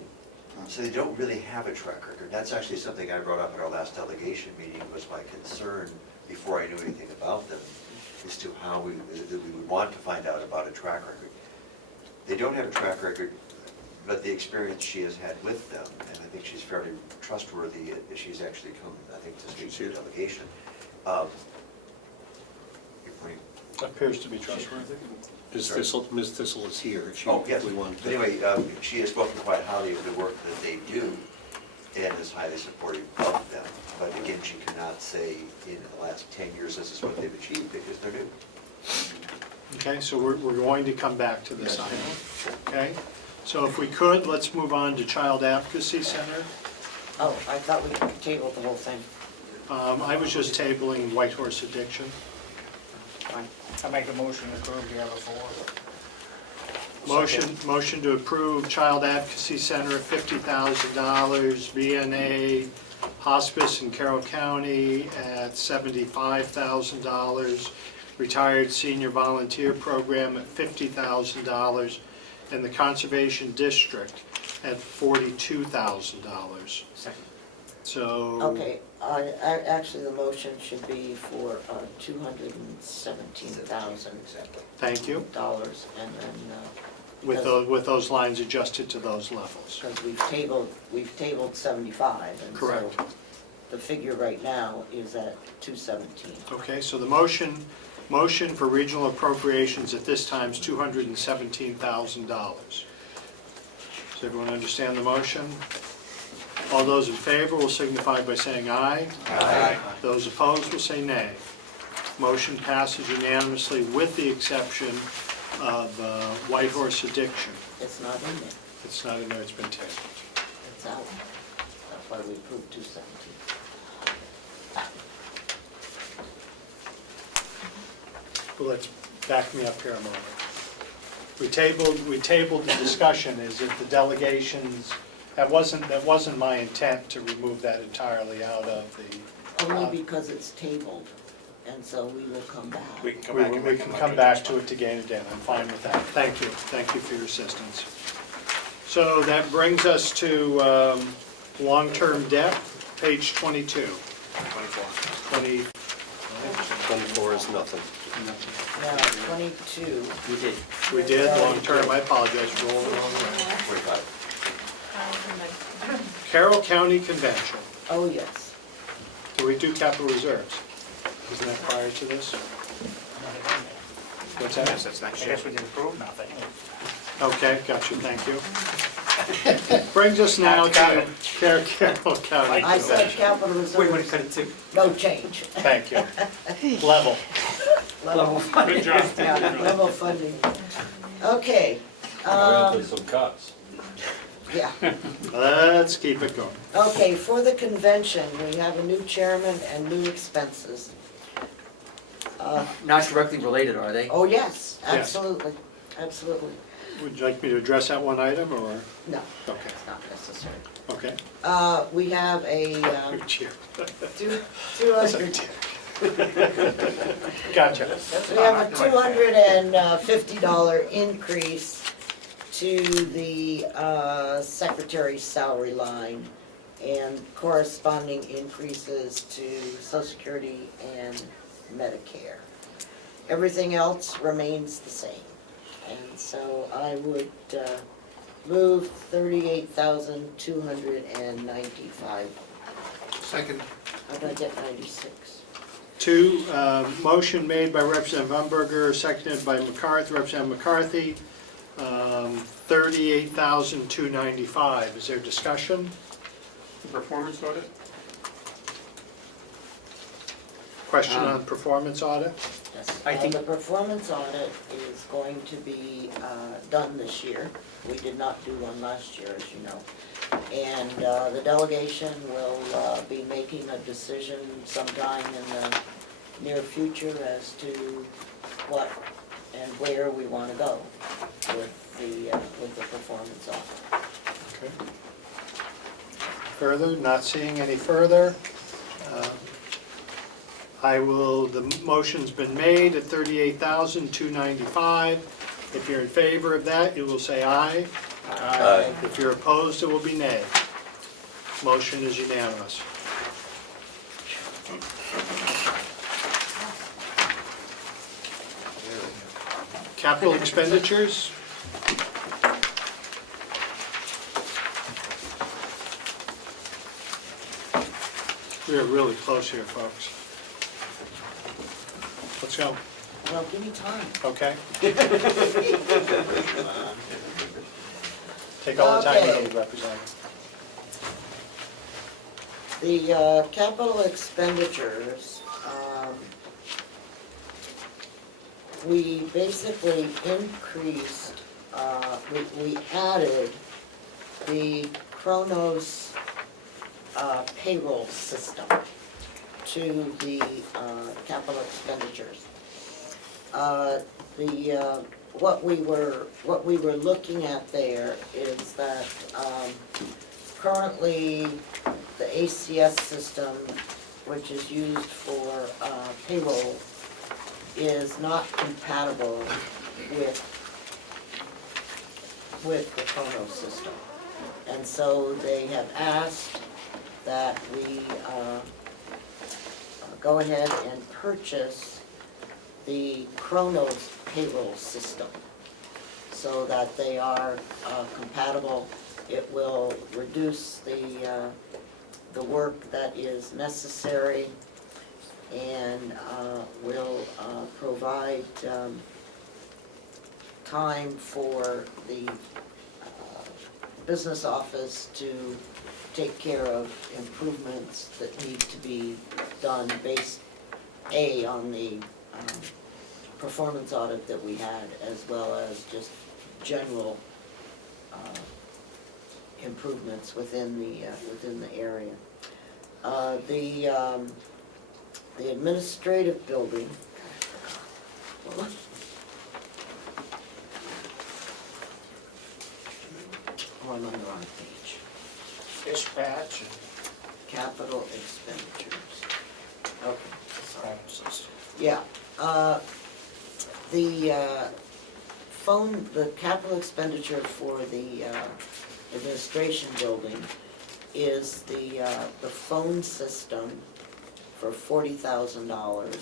so they don't really have a track record. That's actually something I brought up at our last delegation meeting, was my concern before I knew anything about them, as to how we would want to find out about a track record. They don't have a track record, but the experience she has had with them, and I think she's fairly trustworthy, she's actually come, I think, to speak to the delegation. Your point. Appears to be trustworthy. Ms. Thistle is here, if Oh, yes, we want but to. anyway, she has spoken quite highly of the work that they do, and is highly supportive of them. But again, she cannot say in the last 10 years this is what they've achieved, because they're new. Okay, so we're going to come back to this item, okay? So if we could, let's move on to Child Advocacy Center. Oh, I thought we tabled the whole thing. I was just tabling White Horse Addiction. Fine. I make a motion to approve the other four. Motion to approve Child Advocacy Center, $50,000, VNA Hospice in Carroll County at $75,000, Retired Senior Volunteer Program at $50,000, and the Conservation District at $42,000. Second. So. Okay, actually, the motion should be for $217,000, Exactly. Thank you. and then, With those lines adjusted to those levels. because we've tabled 75, and so Correct. the figure right now is at 217. Okay, so the motion for regional appropriations at this time is $217,000. Does everyone understand the motion? All those in favor will signify by saying aye. Aye. Those opposed will say nay. Motion passes unanimously with the exception of White Horse Addiction. It's not in there, It's not in there, it's been tabled. it's out. That's why we approved 217. Well, let's back me up here a moment. We tabled the discussion, is that the delegations, that wasn't my intent to remove that entirely out of the. Only because it's tabled, and so we will come back. We can come back to it again. I'm fine with that. Thank you for your assistance. So that brings us to long-term debt, page 22. 24 is nothing. Now, 22, We did, long-term, I apologize, rolling the wrong way. 45. Carroll County Convention. oh yes. Do we do capital reserves? Isn't that prior to this? What's that? Yes, that's next I year. guess we didn't approve nothing. Okay, got you, thank you. Brings us now to Carroll County I said Convention. capital reserves, no change. Thank you. Level. Level Good job. Yeah, level funding. Okay, Apparently some cuts. yeah. Let's keep it going. Okay, for the convention, we have a new chairman and new expenses. Not directly related, are they? Oh, yes, Yes. absolutely, absolutely. Would you like me to address that one item, or? No, Okay, it's not necessary. okay. We have a Your chair. 200, Gotcha. we have a $250 increase to the secretary's salary line and corresponding increases to Social Security and Medicare. Everything else remains the same. And so I would move $38,295. Second. How did I get 96? Motion made by Representative Umberger, seconded by McCarthy, Representative McCarthy, $38,295. Is there discussion? Performance audit? Question on performance audit? Yes. I think- The performance audit is going to be done this year. We did not do one last year, as you know. And the delegation will be making a decision sometime in the near future as to what and where we want to go with the performance audit. Okay. Further, not seeing any further. The motion's been made at $38,295. If you're in favor of that, you will say aye. Aye. If you're opposed, it will be nay. Motion is unanimous. Capital expenditures? We are really close here, folks. Let's go, Well, give me time. okay? Take all the time you Okay. need, Representative. The capital expenditures, we basically increased, we added the Kronos payroll system to the capital expenditures. What we were looking at there is that currently the ACS system, which is used for payroll, is not compatible with the Kronos system. And so they have asked that we go ahead and purchase the Kronos payroll system so that they are compatible. It will reduce the work that is necessary and will provide time for the business office to take care of improvements that need to be done based, A, on the performance audit that we had, as well as just general improvements within the area. The administrative building. Oh, I'm on the wrong page. Dispatch Capital expenditures. Okay, sorry. and phone system. Yeah, the capital expenditure for the administration building is the phone system for $40,000.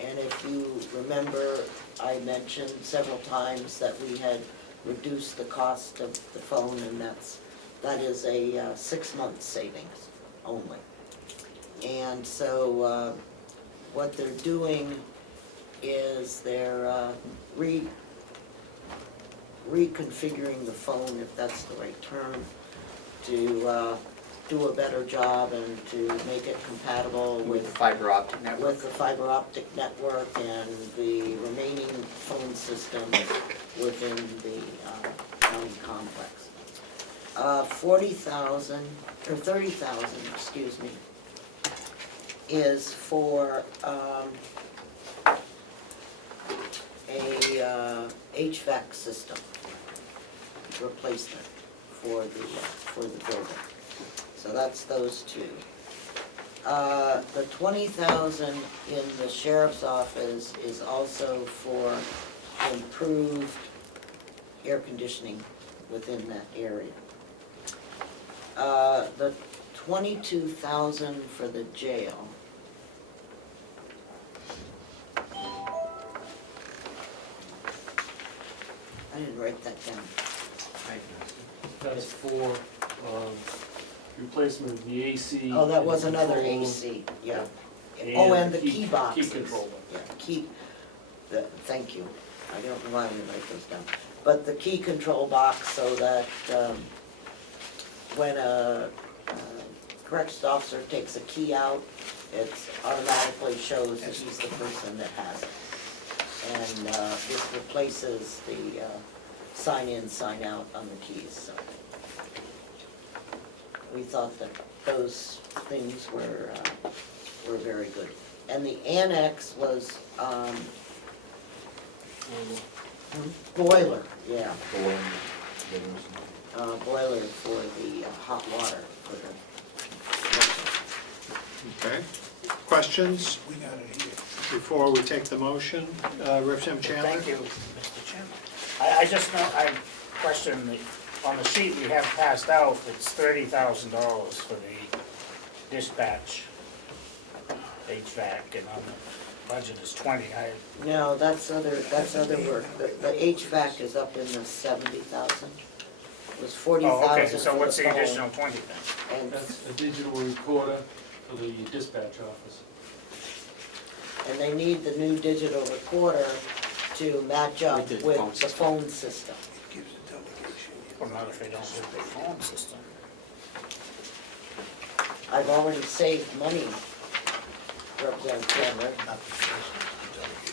And if you remember, I mentioned several times that we had reduced the cost of the phone, and that is a 6-month savings only. And so what they're doing is they're reconfiguring the phone, if that's the right term, to do a better job and to make it compatible with Fiber optic network. with the fiber optic network and the remaining phone systems within the county complex. 40,000, or 30,000, excuse me, is for a HVAC system replacement for the building. So that's those two. The 20,000 in the sheriff's office is also for improved air conditioning within that area. The 22,000 for the jail. I didn't write that down. That's for replacement of the AC. Oh, that was and another control, AC, yeah. Oh, and the key boxes. Key control. Yeah, thank you. I don't know why I didn't write those down. But the key control box so that when a corrections officer takes a key out, it automatically shows that he's the person that has it. And this replaces the sign in, sign out on the keys, so. We thought that those things were very good. And the annex was, boiler, yeah. Boiler for the hot water for the. Okay. Questions We got it here. before we take the motion? Representative Chandler? Thank you, Mr. Chairman. I just know, I question on the sheet we have passed out, it's $30,000 for the dispatch HVAC, and on the budget is 20. No, that's other work. The HVAC is up in the 70,000. It was 40,000 Oh, okay, for so what's the phone, additional 20 then? And, That's a digital recorder for the dispatch office. and they need the new digital recorder to match up With the with phone the phone system. Gives the delegation. Well, not if they don't get the phone system. I've already saved money, Representative Chandler,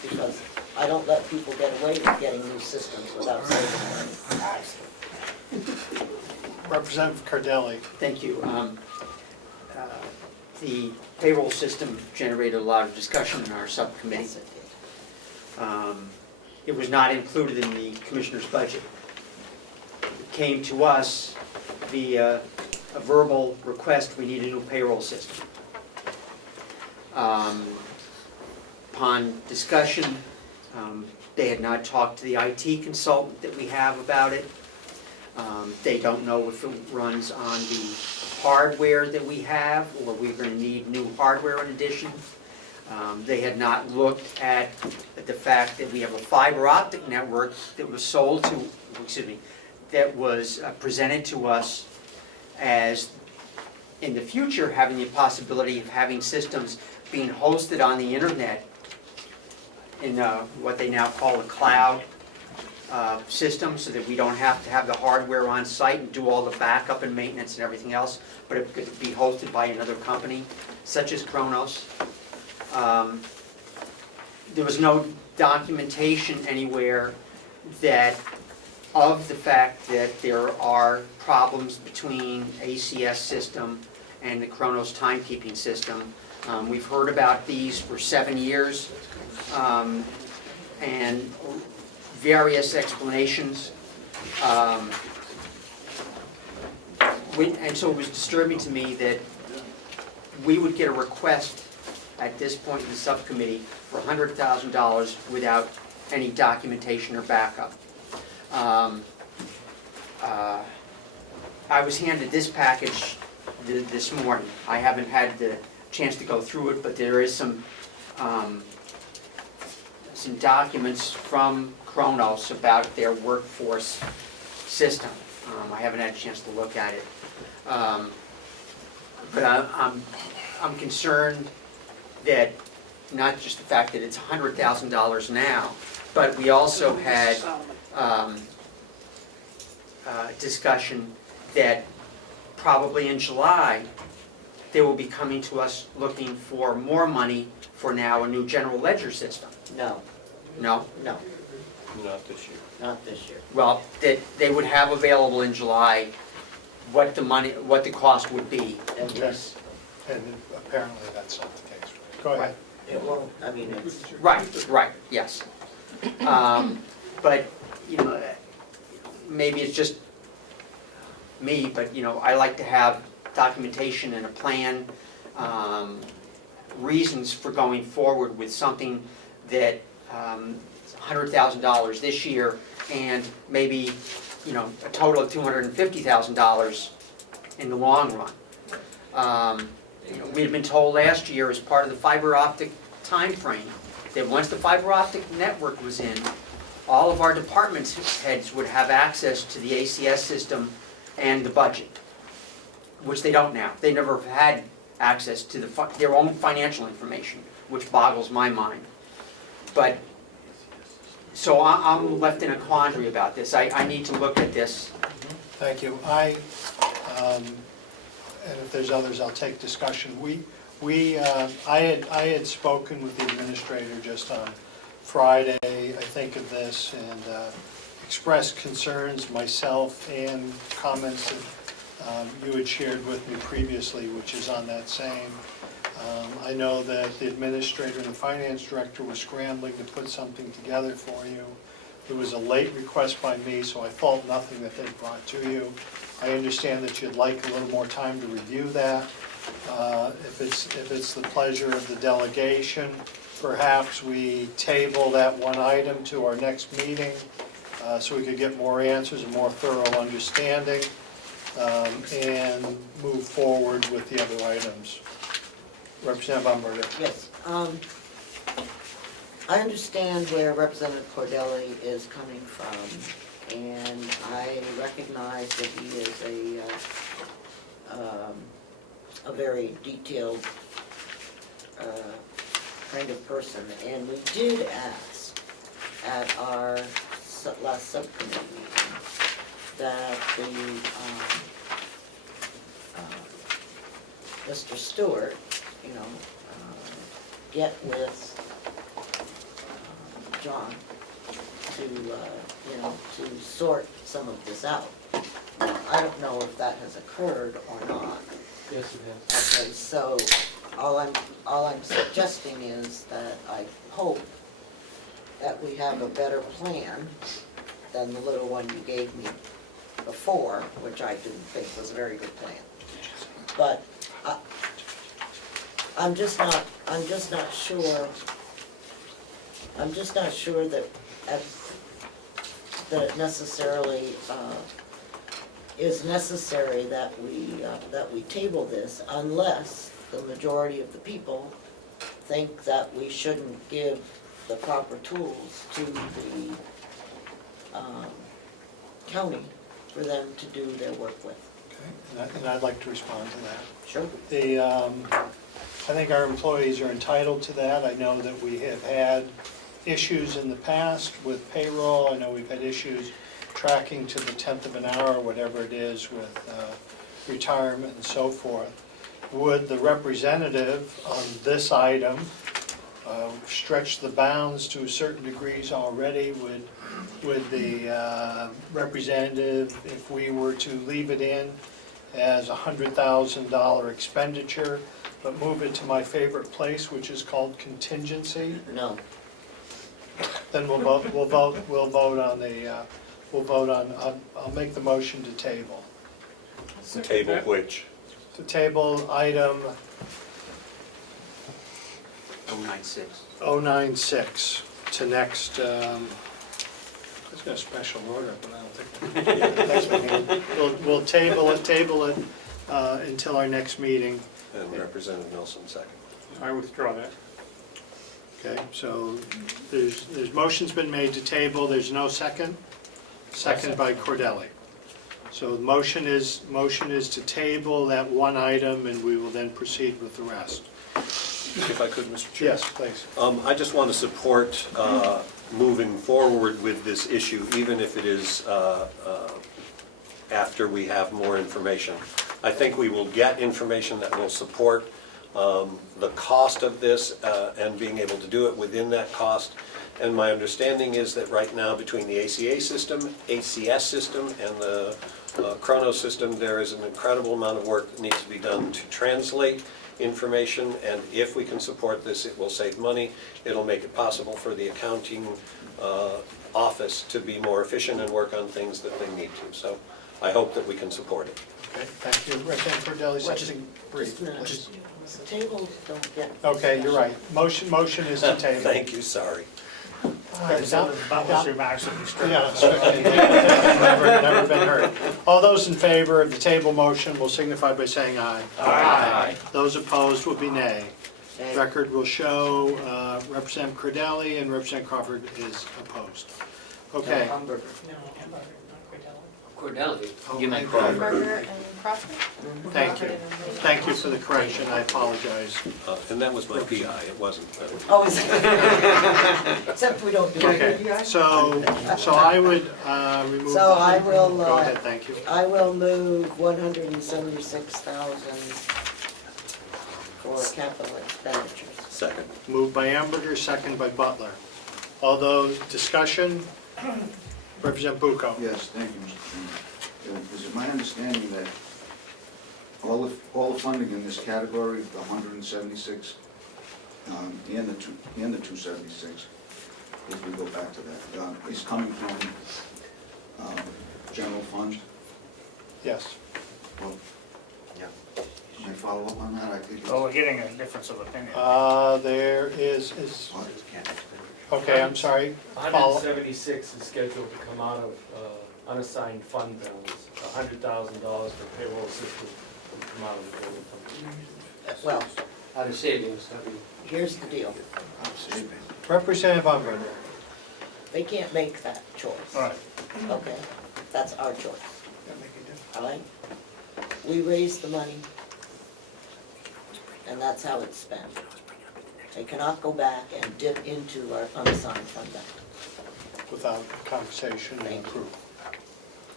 because I don't let people get away with getting new systems without saving money. Representative Cardelli? Thank you. The payroll system generated a lot of discussion in our subcommittee. Yes, it did. It was not included in the commissioner's budget. It came to us via a verbal request, we need a new payroll system. Upon discussion, they had not talked to the IT consultant that we have about it. They don't know if it runs on the hardware that we have, or we're gonna need new hardware in addition. They had not looked at the fact that we have a fiber optic network that was sold to, excuse me, that was presented to us as, in the future, having the possibility of having systems being hosted on the internet in what they now call a cloud system, so that we don't have to have the hardware on site and do all the backup and maintenance and everything else, but it could be hosted by another company, such as Kronos. There was no documentation anywhere that, of the fact that there are problems between ACS system and the Kronos timekeeping system. We've heard about these for 7 years, and various explanations. And so it was disturbing to me that we would get a request at this point in the subcommittee for $100,000 without any documentation or backup. I was handed this package this morning. I haven't had the chance to go through it, but there is some documents from Kronos about their workforce system. I haven't had a chance to look at it. But I'm concerned that not just the fact that it's $100,000 now, but we also had discussion that probably in July, they will be coming to us looking for more money for now a new general ledger system. No, No? no, Not this year. not this year. Well, that they would have available in July what the money, what the cost would be. And this, And apparently that's not the case. Go ahead. it won't, I mean, it's, Right, yes. But, you know, maybe it's just me, but, you know, I like to have documentation and a plan, reasons for going forward with something that, $100,000 this year, and maybe, you know, a total of $250,000 in the long run. You know, we had been told last year as part of the fiber optic time frame that once the fiber optic network was in, all of our department heads would have access to the ACS system and the budget, which they don't now. They never have had access to their own financial information, which boggles my mind. But, so I'm left in a quandary about this. I need to look at this. Thank you. And if there's others, I'll take discussion. I had spoken with the administrator just on Friday, I think of this, and expressed concerns myself and comments that you had shared with me previously, which is on that same. I know that the administrator and the finance director were scrambling to put something together for you. It was a late request by me, so I fault nothing that they brought to you. I understand that you'd like a little more time to review that. If it's the pleasure of the delegation, perhaps we table that one item to our next meeting so we could get more answers and more thorough understanding and move forward with the other items. Representative Umberger. yes. I understand where Representative Cordelli is coming from, and I recognize that he is a very detailed kind of person. And we did ask at our last subcommittee meeting that Mr. Stewart, you know, get with John to, you know, to sort some of this out. I don't know if that has occurred or not. Yes, it has. Okay, so all I'm suggesting is that I hope that we have a better plan than the little one you gave me before, which I didn't think was a very good plan. But I'm just not sure that it necessarily is necessary that we table this unless the majority of the people think that we shouldn't give the proper tools to the county for them to do their work with. Okay, and I'd like to respond to that. Sure. I think our employees are entitled to that. I know that we have had issues in the past with payroll. I know we've had issues tracking to the 10th of an hour, whatever it is, with retirement and so forth. Would the representative on this item stretch the bounds to certain degrees already? Would the representative, if we were to leave it in as a $100,000 expenditure, but move it to my favorite place, which is called contingency? No. Then we'll vote on, I'll make the motion to table. Table which? To table item 096. 096 to next, I was got a special order, but I don't think. Next meeting. We'll table it until our next meeting. And Representative Nelson second. I withdraw that. Okay, so there's motion's been made to table, there's no second? Second by Cordelli. So the motion is to table that one item, and we will then proceed with the rest. If I could, Mr. Chair. Yes, please. I just want to support moving forward with this issue, even if it is after we have more information. I think we will get information that will support the cost of this and being able to do it within that cost. And my understanding is that right now, between the ACA system, ACS system, and the Chrono system, there is an incredible amount of work that needs to be done to translate information, and if we can support this, it will save money. It'll make it possible for the accounting office to be more efficient and work on things that they need to. So I hope that we can support it. Okay, thank you. Representative Cordelli, something brief. Just a minute. Tables don't get. Okay, you're right. Motion is to table. Thank you, sorry. Butler's remarks will be stricken. Yeah, certainly. Never been heard. All those in favor of the table motion will signify by saying aye. Aye. Those opposed will be nay. Okay. Record will show Representative Cordelli and Representative Crawford is opposed. Okay. Hamburger. Cordelli. You meant Crawford. Hamburger and Crawford? Thank you. Thank you for the correction. I apologize. And that was my PI, it wasn't. Oh, is it? Except we don't do it. Okay, so I would remove. So I will, Go ahead, thank you. I will move 176,000 for capital expenditures. Second. Moved by Amberger, second by Butler. All those, discussion? Representative Bucco. Yes, thank you, Mr. Chairman. Is it my understanding that all the funding in this category, the 176 and the 276, if we go back to that, is coming from general fund? Yes. Well, Yeah. can I follow up on that? I think Well, we're getting a difference of opinion. There is, okay, I'm sorry. Follow. 176 is scheduled to come out of unassigned fund balance. $100,000 for payroll assistance will come out of the building fund. Well, Out of savings, here's the deal. Representative Umberger. They can't make that choice. All right. Okay, that's our choice. All right? We raise the money, and that's how it's spent. They cannot go back and dip into our unassigned fund balance. Without conversation and approval.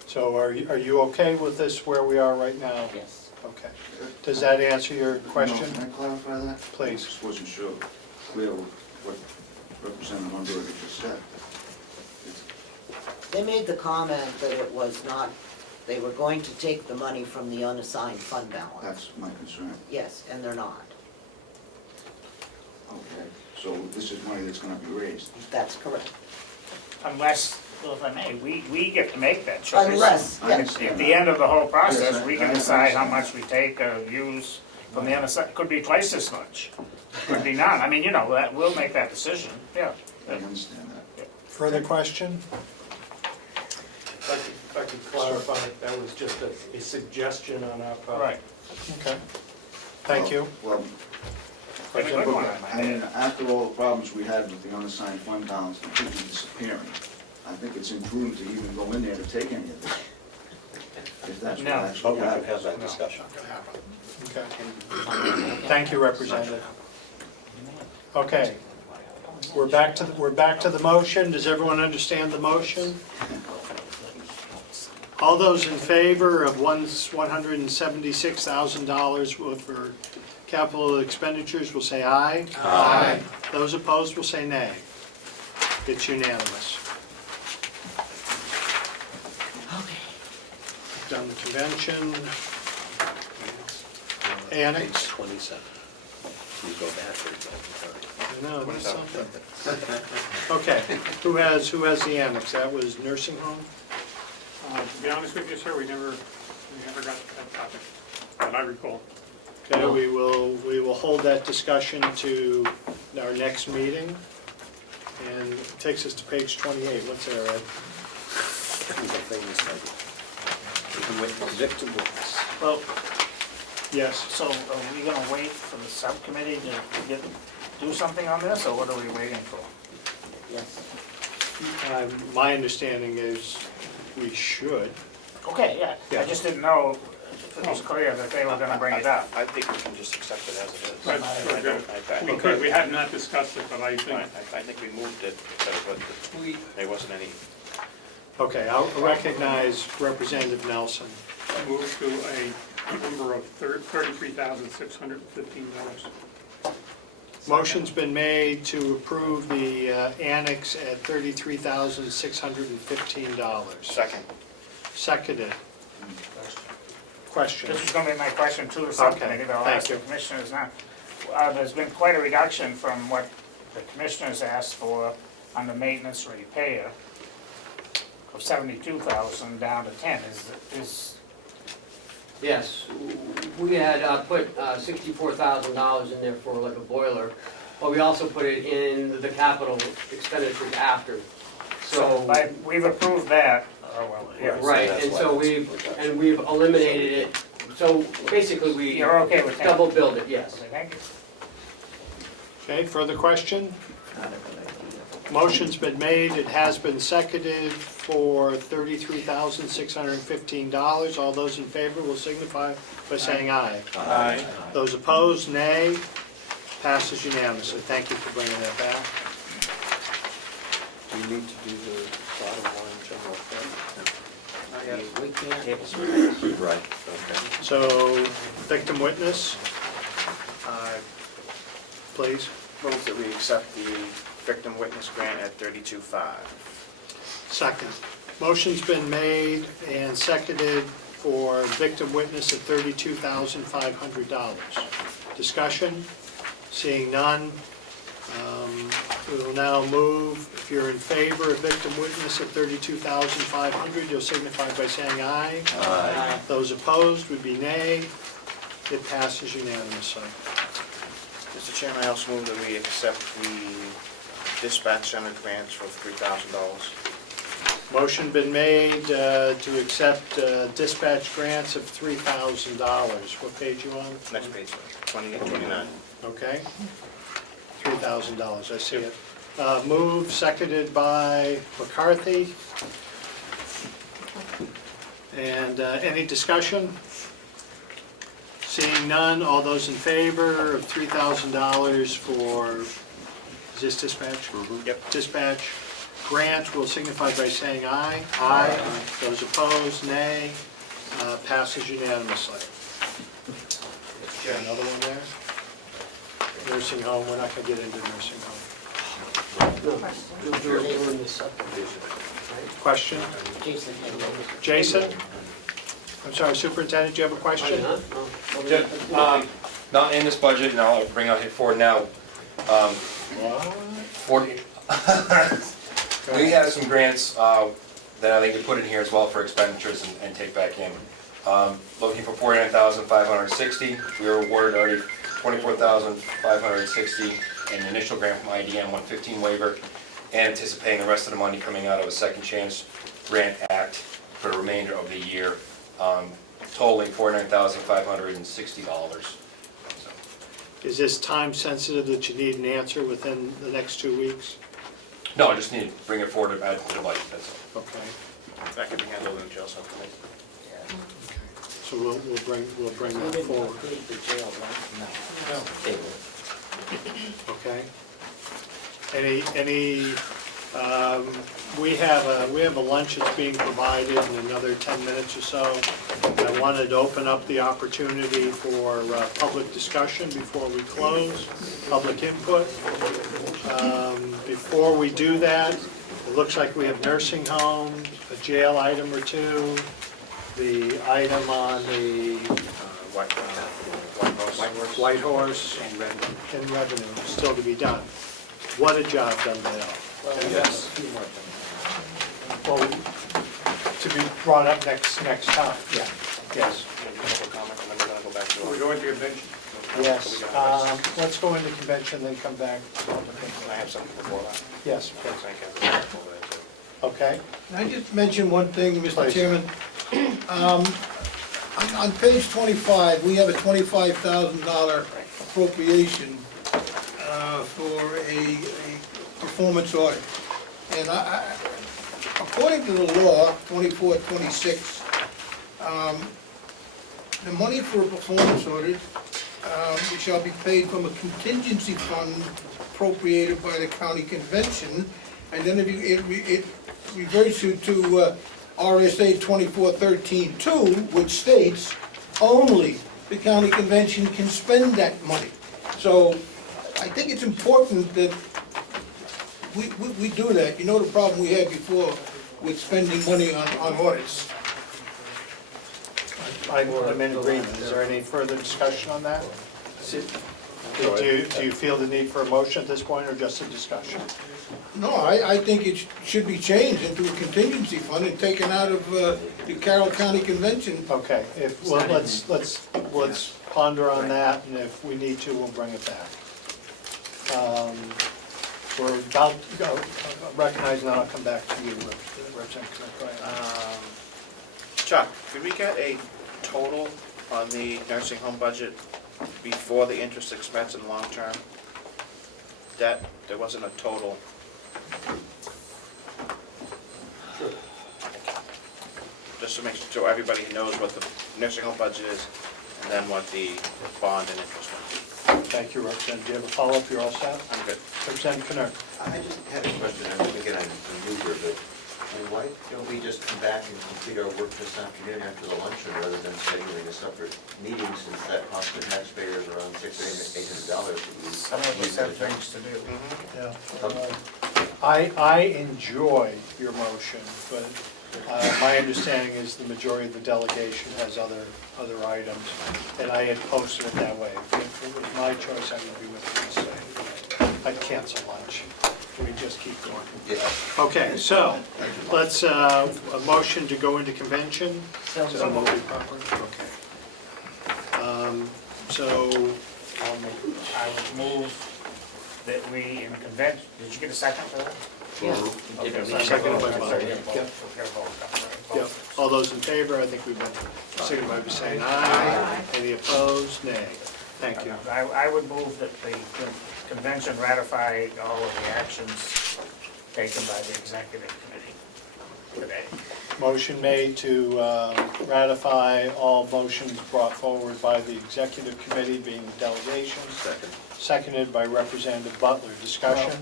So are you okay with this where we are right now? Yes. Okay. Does that answer your question? No, can I clarify that? Please. I just wasn't sure, clear what Representative Umberger just said. They made the comment that it was not, they were going to take the money from the unassigned fund balance. That's my concern. Yes, and they're not. Okay, so this is money that's gonna be raised. That's correct. Unless, well, if I may, we get to make that choice. Unless, I yes. understand At the end of the whole process, Yes, we I can decide how understand. much we take or use from the unassigned, could be twice as much, could be none. I mean, you know, that, we'll make that decision, yeah. I understand that. Further question? If I could clarify, that was just a suggestion on our part. Right. Okay. Thank you. Well, been a good one. I mean, after all the problems we had with the unassigned fund balance completely disappearing, I think it's imprudent to even go in there to take any of it. If that's what No. actually happens. have that discussion. Okay. Thank you, Representative. Okay. We're back to the motion. Does everyone understand the motion? All those in favor of $176,000 for capital expenditures will say aye. Aye. Those opposed will say nay. It's unanimous. Done the convention. Annex. Page 27. You go backwards all the time. I know, that's something. Okay, who has the annex? That was nursing home? To be honest with you, sir, we never got that topic, that I recall. Okay, we will hold that discussion to our next meeting. And it takes us to page 28. What's there, Ed? Victim witness. Well, Yes. so are we gonna wait for the subcommittee to do something on this, or what are we waiting for? Yes. My understanding is we should. Okay, yeah, Yeah. I just didn't know if it was clear that they were gonna bring it up. I think we can just accept it as it is. But we could, we had not discussed it, but I think, I think we moved it, but there wasn't any. Okay, I'll recognize Representative Nelson. move to a number of $33,615. Motion's been made to approve the annex at $33,615. Second. Seconded. Question. This is gonna be my question to the subcommittee, but I'll thank ask the you. commissioners now. There's been quite a reduction from what the commissioners asked for on the maintenance repair of 72,000 down to 10. Is Yes, we had put $64,000 in there for like a boiler, but we also put it in the capital expenditures after. so we've approved that. Yes. Right, and so we've eliminated it, so basically we You're okay with that? double billed it, yes. Okay, thank you. Okay, further question? Motion's been made, it has been seconded for $33,615. All those in favor will signify by saying aye. Aye. Those opposed, nay. Passes unanimously. Thank you for bringing that back. Do you need to do the bottom line general fund? We can't. Right, okay. So, victim witness, please. Move that we accept the victim witness grant at $32,500. Second. Motion's been made and seconded for victim witness at $32,500. Discussion? Seeing none. We will now move, if you're in favor of victim witness at $32,500, you'll signify by saying aye. Aye. Those opposed would be nay. It passes unanimously. Mr. Chairman, I also move that we accept the dispatch center grants for $3,000. Motion been made to accept dispatch grants of $3,000. What page you on? Next page, 28, 29. Okay. $3,000, I see it. Moved, seconded by McCarthy. And any discussion? Seeing none, all those in favor of $3,000 for, is this dispatch? Yep. Dispatch grant will signify by saying aye. Aye. Those opposed, nay. Passes unanimously. Another one there? Nursing home, we're not gonna get into nursing home. Question? Jason had one. Jason? I'm sorry, Superintendent, do you have a question? Not in this budget, and I'll bring it forward now. 40. We have some grants that I think we put in here as well for expenditures and take back in. Looking for $49,560. We were awarded already $24,560 in an initial grant from IDM 115 waiver, and anticipating the rest of the money coming out of a Second Chance Grant Act for the remainder of the year, totaling $49,560. Is this time sensitive that you need an answer within the next 2 weeks? No, I just need to bring it forward to add to the budget, that's all. Okay, That can be handled in jail subcommittee. so we'll bring We that didn't forward, approve the jail, right? No. okay? We have a lunch that's being provided in another 10 minutes or so. I wanted to open up the opportunity for public discussion before we close, public input. Before we do that, it looks like we have nursing home, a jail item or two, the item on the White Horse and revenue still to be done. What a job done by all. Well, we have a few more things. Well, to be brought up next time. Yeah. Yes. Public comment, and then we're gonna go back to. Are we going to convention? Yes. Let's go into convention, then come back. to public Can input. I have something before that? Yes, please. Thank you. Okay. Can I just mention one thing, Mr. Please. Chairman? On page 25, we have a $25,000 appropriation for a performance audit. And according to the law, 2426, the money for a performance audit it shall be paid from a contingency fund appropriated by the county convention, and then it reverts you to RSA 2413-2, which states only the county convention can spend that money. So I think it's important that we do that. You know the problem we had before with spending money on audits. I'm in agreement. Is there any further discussion on that? Do you feel the need for a motion at this point, or just a discussion? No, I think it should be changed into a contingency fund and taken out of the Carroll County Convention. Okay, well, let's ponder on that, and if we need to, we'll bring it back. We're about to go, recognizing that, I'll come back to you, Representative Connect. Chuck, could we get a total on the nursing home budget before the interest expense and long-term debt? There wasn't a total. Just to make sure everybody knows what the nursing home budget is, and then what the bond and interest is. Thank you, Representative. Do you have a follow-up? You're all set? I'm good. Representative Connect. I just had a question, again, I'm new here, but why don't we just come back and complete our work this afternoon after the luncheon rather than scheduling a separate meeting, since that costs the taxpayers around $600 to $800? Some of us have things to do. Yeah. I enjoy your motion, but my understanding is the majority of the delegation has other items, and I had posted it that way. If it was my choice, I would be with you the same. I'd cancel lunch. Can we just keep going? Yeah. Okay, so, let's, a motion to go into convention. So Is that what we proper? Okay. So, I would move that we, in convention, did you get a second for that? Yeah. Seconded by Bob. Yep. Yep, all those in favor, I think we've been, signify by saying aye. Any opposed? Nay. Thank you. I would move that the convention ratify all of the actions taken by the executive committee today. Motion made to ratify all motions brought forward by the executive committee, being the delegation. Second. Seconded by Representative Butler. Discussion?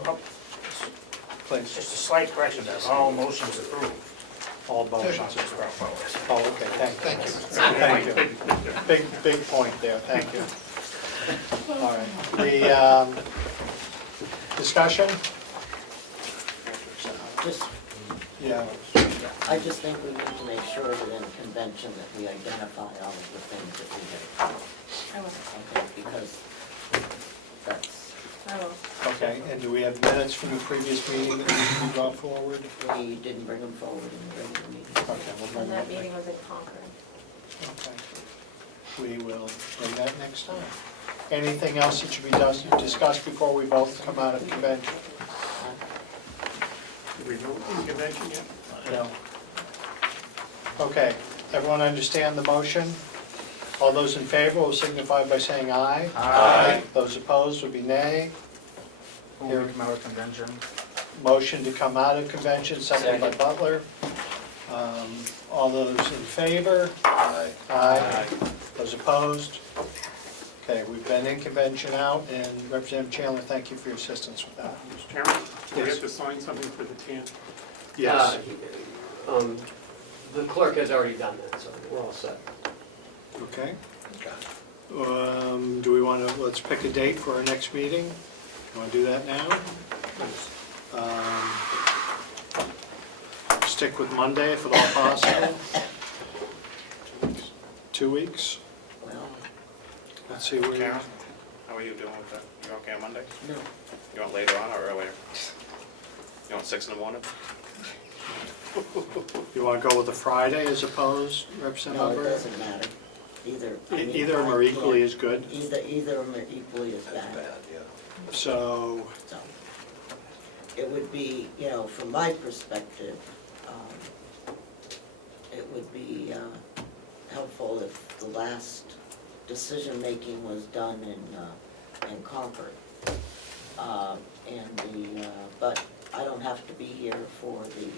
Please. Just a slight correction, all motions approved. All motions Just brought forward. Oh, okay, thank you. Thank you. Big point there, thank you. All right, the discussion? Just, Yeah. I just think we need to make sure that in convention that we identify all of the things that we did. Okay, because that's, Okay, and do we have minutes from the previous meeting that need to be brought forward? we didn't bring them forward in the regular meeting. Okay, we'll bring And that that meeting was in Concord. Okay. We will bring that next time. Anything else that should be discussed before we vote to come out of convention? Did we vote in convention yet? No. Okay, everyone understand the motion? All those in favor will signify by saying aye. Aye. Those opposed would be nay. Here, come out of convention. Motion to come out of convention, seconded by Second. Butler. All those in favor? Aye. Aye. Those opposed? Okay, we've been in convention out, and Representative Chandler, thank you for your assistance with that. Mr. Chairman, do we Yes. have to sign something for the TAN? Yes. The clerk has already done that, so we're all set. Okay. Do we want to, let's pick a date for our next meeting? You want to do that now? Stick with Monday if at all possible. 2 weeks? Well, Let's see where. Karen, how are you doing with that? You okay on Monday? no, You want later on or earlier? You want 6 in the morning? You want to go with a Friday as opposed, Representative no, it Hubbard? doesn't matter. Either. I mean, Either of them are I equally can't- as good, Either of them are equally as bad. so, So, it would be, you know, from my perspective, it would be helpful if the last decision-making was done in Concord. But I don't have to be here for the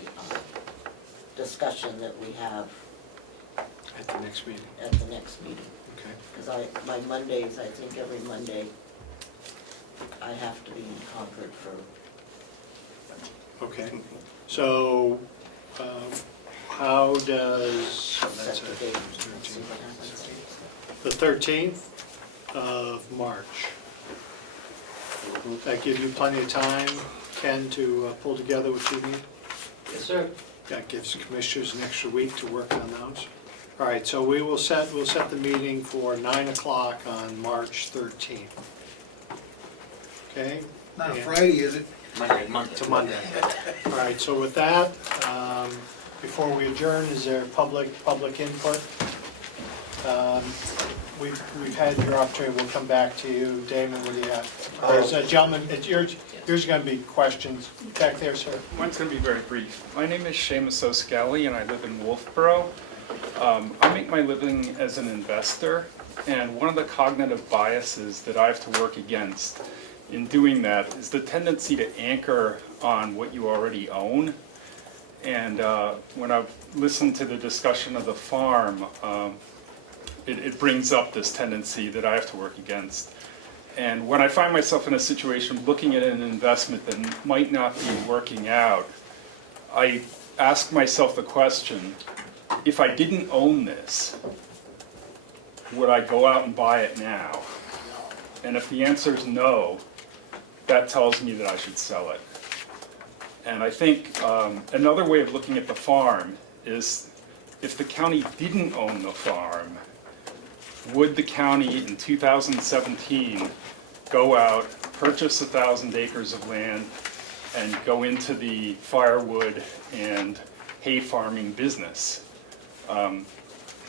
discussion that we have at the next meeting, at the next meeting. okay. Because my Mondays, I think every Monday, I have to be in Concord for, Okay, so, how does, that's set the it, date, see what happens. the 13th of March. That gives you plenty of time, Ken, to pull together what you need? Yes, sir. That gives commissioners an extra week to work on those. All right, so we'll set the meeting for 9 o'clock on March 13th. Okay? Not a And- Friday, is it? It's a Monday. All right, so with that, before we adjourn, is there public input? We've had your opportunity, we'll come back to you. Damon, what do you have? There's a gentleman, it's yours gonna be questions. Back there, sir. Mine's going to be very brief. My name is Seamus O'Scally, and I live in Wolfboro. I make my living as an investor, and one of the cognitive biases that I have to work against in doing that is the tendency to anchor on what you already own. And when I've listened to the discussion of the farm, it brings up this tendency that I have to work against. And when I find myself in a situation looking at an investment that might not be working out, I ask myself the question, if I didn't own this, would I go out and buy it now? And if the answer is no, that tells me that I should sell it. And I think another way of looking at the farm is if the county didn't own the farm, would the county in 2017 go out, purchase 1,000 acres of land, and go into the firewood and hay farming business?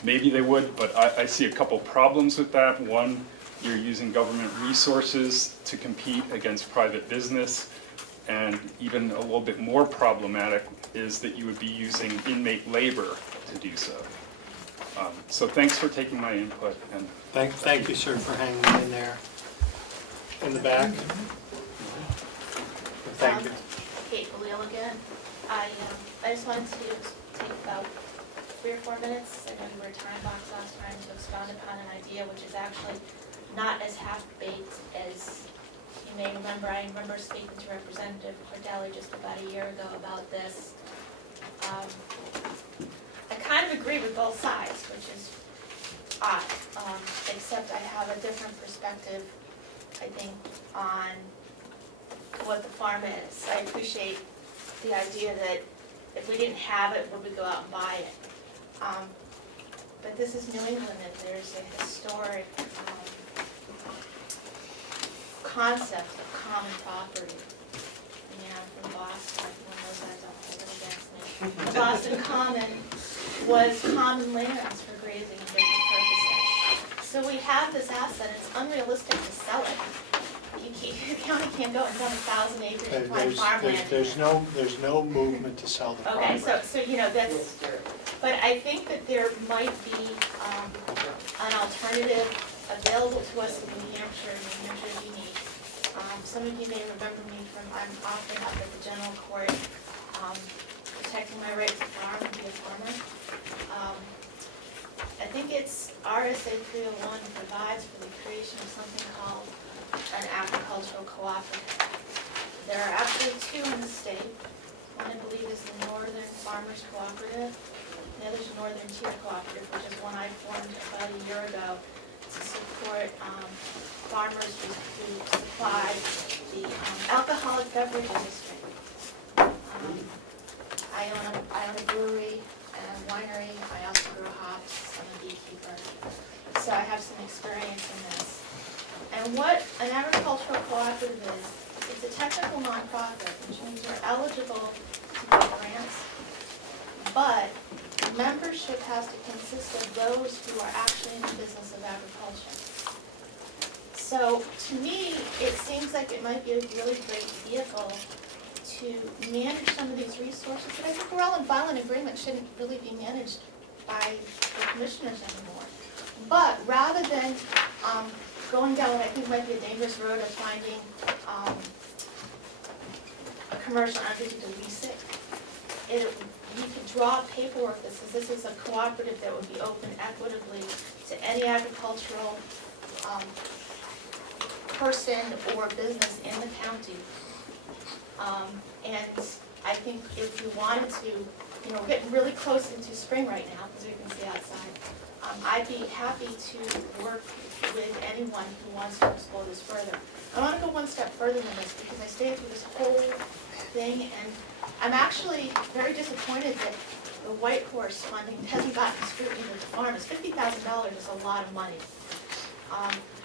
Maybe they would, but I see a couple problems with that. One, you're using government resources to compete against private business, and even a little bit more problematic is that you would be using inmate labor to do so. So thanks for taking my input. And Thank you, sir, for hanging in there. In the back. Thank you. Kate Galil again. I just wanted to take about 3 or 4 minutes. I know you were time box last time to expound upon an idea which is actually not as half-baked as you may remember. I remember speaking to Representative Cordelli just about a year ago about this. I kind of agree with both sides, which is odd, except I have a different perspective, I think, on what the farm is. I appreciate the idea that if we didn't have it, would we go out and buy it? But this is New England, and there's a historic concept of common property. And I'm from Boston, one of those guys don't hold it against me. The Boston Common was common lands for grazing and different purposes. So we have this asset, it's unrealistic to sell it. The county can't go and sell 1,000 acres of prime farmland. There's no movement to sell the property. Okay, so you know, that's, but I think that there might be an alternative available to us in New Hampshire. New Hampshire is unique. Some of you may remember me from, I'm often up at the general court protecting my right to farm and be a farmer. I think it's RSA 301 provides for the creation of something called an agricultural cooperative. There are actually two in the state. One, I believe, is the Northern Farmers Cooperative. The other is Northern Tea Cooperative, which is one I formed about a year ago to support farmers who supply the alcoholic beverage industry. I own a brewery and a winery. I also grow hops. I'm a beekeeper. So I have some experience in this. And what an agricultural cooperative is, it's a technical nonprofit, which means you're eligible to get grants, but membership has to consist of those who are actually in the business of agriculture. So to me, it seems like it might be a really great vehicle to manage some of these resources that I think we're all in violent agreement shouldn't really be managed by the commissioners anymore. But rather than going down what I think might be a dangerous road of finding a commercial entity to lease it, you could draw paperwork that says this is a cooperative that would be open equitably to any agricultural person or business in the county. And I think if you wanted to, we're getting really close into spring right now, as you can see outside. I'd be happy to work with anyone who wants to explore this further. I want to go one step further than this because I stayed through this whole thing, and I'm actually very disappointed that the White Horse funding hasn't gotten scrutiny with the farmers. $50,000 is a lot of money.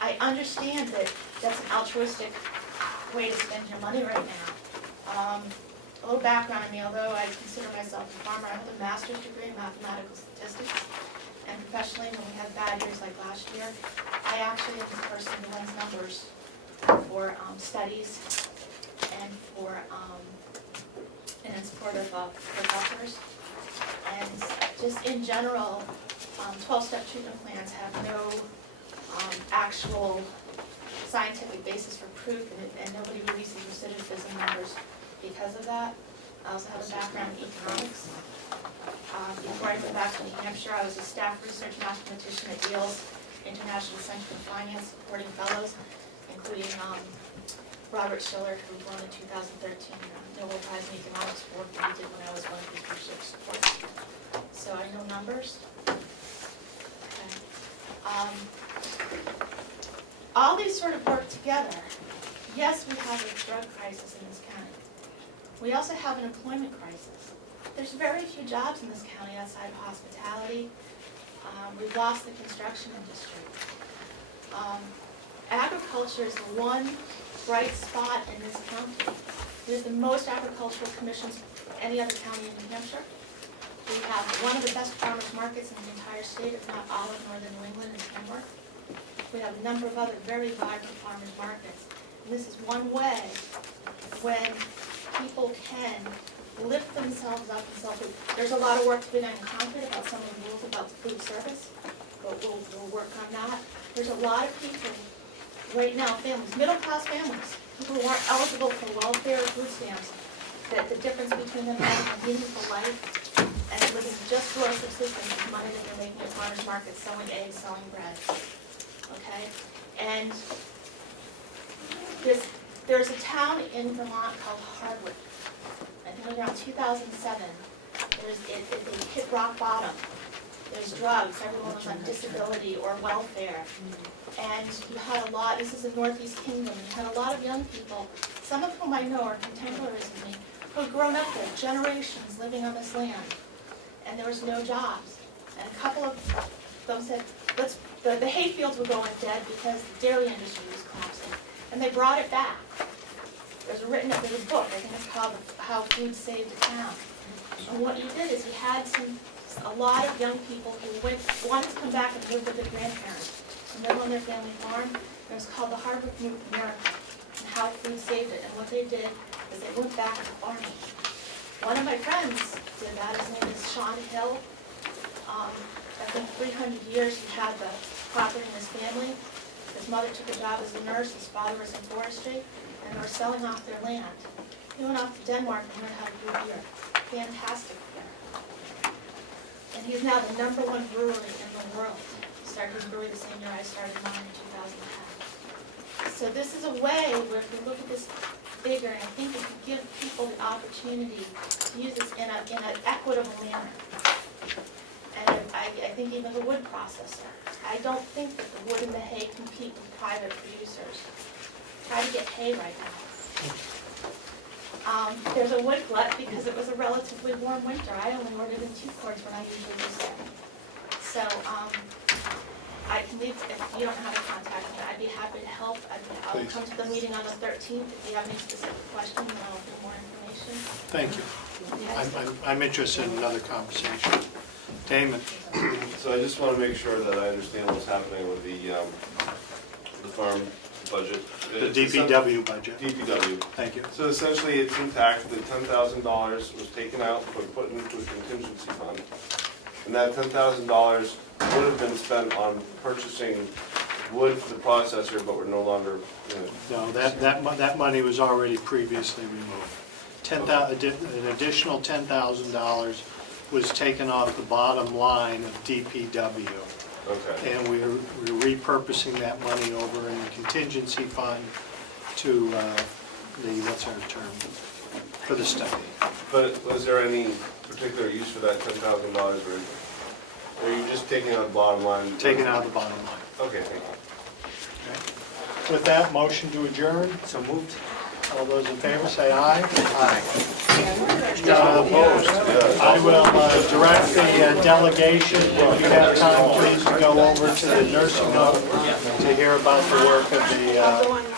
I understand that that's an altruistic way to spend your money right now. A little background on me, although I consider myself a farmer, I have a master's degree in mathematical statistics. And professionally, when we have bad years like last year, I actually am the person who runs numbers for studies and in support of professors. And just in general, 12-step treatment plans have no actual scientific basis for proof, and nobody releases recidivism numbers because of that. I also have a background in economics. Before I went back to New Hampshire, I was a staff research mathematician at Yale's International Center for Finance, supporting fellows, including Robert Schiller, who won in 2013 Nobel Prize in Economics for work that he did when I was one of his research supports. So I know numbers. Okay. All these sort of work together. Yes, we have a drug crisis in this county. We also have an employment crisis. There's very few jobs in this county outside of hospitality. We've lost the construction industry. Agriculture is the one bright spot in this county. We have the most agricultural commissions of any other county in New Hampshire. We have one of the best farmers markets in the entire state, if not all of northern New England and Kenworth. We have a number of other very vibrant farmers markets. And this is one way when people can lift themselves up and self-food. There's a lot of work to be done in Concord about some of the rules about food service, but we'll work on that. There's a lot of people right now, families, middle-class families, people who aren't eligible for welfare or food stamps, that the difference between them having a meaningful life and living just below subsistence is money that they're making at farmers markets, selling eggs, selling bread. Okay? And there's a town in Vermont called Hardwick. I think it was around 2007. They hit rock bottom. There's drugs, everyone was on disability or welfare. And you had a lot, this is the Northeast Kingdom, you had a lot of young people, some of whom I know are contemporaries of me, who had grown up there, generations living on this land, and there was no jobs. And a couple of them said, the hay fields were going dead because the dairy industry was collapsing. And they brought it back. There's a book, I think it's called How Food Saved a Town. And what he did is he had a lot of young people who wanted to come back and live with their grandparents and live on their family farm. It was called the Hardwick Miracle, and how food saved it. And what they did is they went back to farming. One of my friends did that. His name is Sean Hill. I think 300 years he had the property in his family. His mother took a job as a nurse, his father was in forestry, and they were selling off their land. He went off to Denmark and learned how to brew beer. Fantastic beer. And he's now the #1 brewery in the world. He started his brewery the same year I started mine in 2010. So this is a way where if we look at this bigger, and I think if we give people the opportunity to use this in an equitable manner. And I think even the wood processor, I don't think that the wood and the hay compete with private producers. Try to get hay right now. There's a wood glut because it was a relatively warm winter. I only ordered in 2 quarts when I usually do 7. So I can leave, if you don't have a contact me, I'd be happy to help. I'll come to the meeting on the 13th if you have any specific questions, and I'll give more information. Thank you. I'm interested in another conversation. Damon? So I just want to make sure that I understand what's happening with the farm budget. The DPW budget. DPW. Thank you. So essentially, it's intact. The $10,000 was taken out for put into a contingency fund. And that $10,000 would have been spent on purchasing wood for the processor, but we're no longer, No, that money was already previously removed. An additional $10,000 was taken off the bottom line of DPW. Okay. And we're repurposing that money over in the contingency fund to what's our term, for the study. But was there any particular use for that $10,000, or are you just taking out the bottom line? Taking out the bottom line. Okay, thank you. Okay. With that, motion to adjourn. So moved. All those in favor say aye. Aye. I will direct the delegation, if you have time, please, to go over to the nursing home to hear about the work of the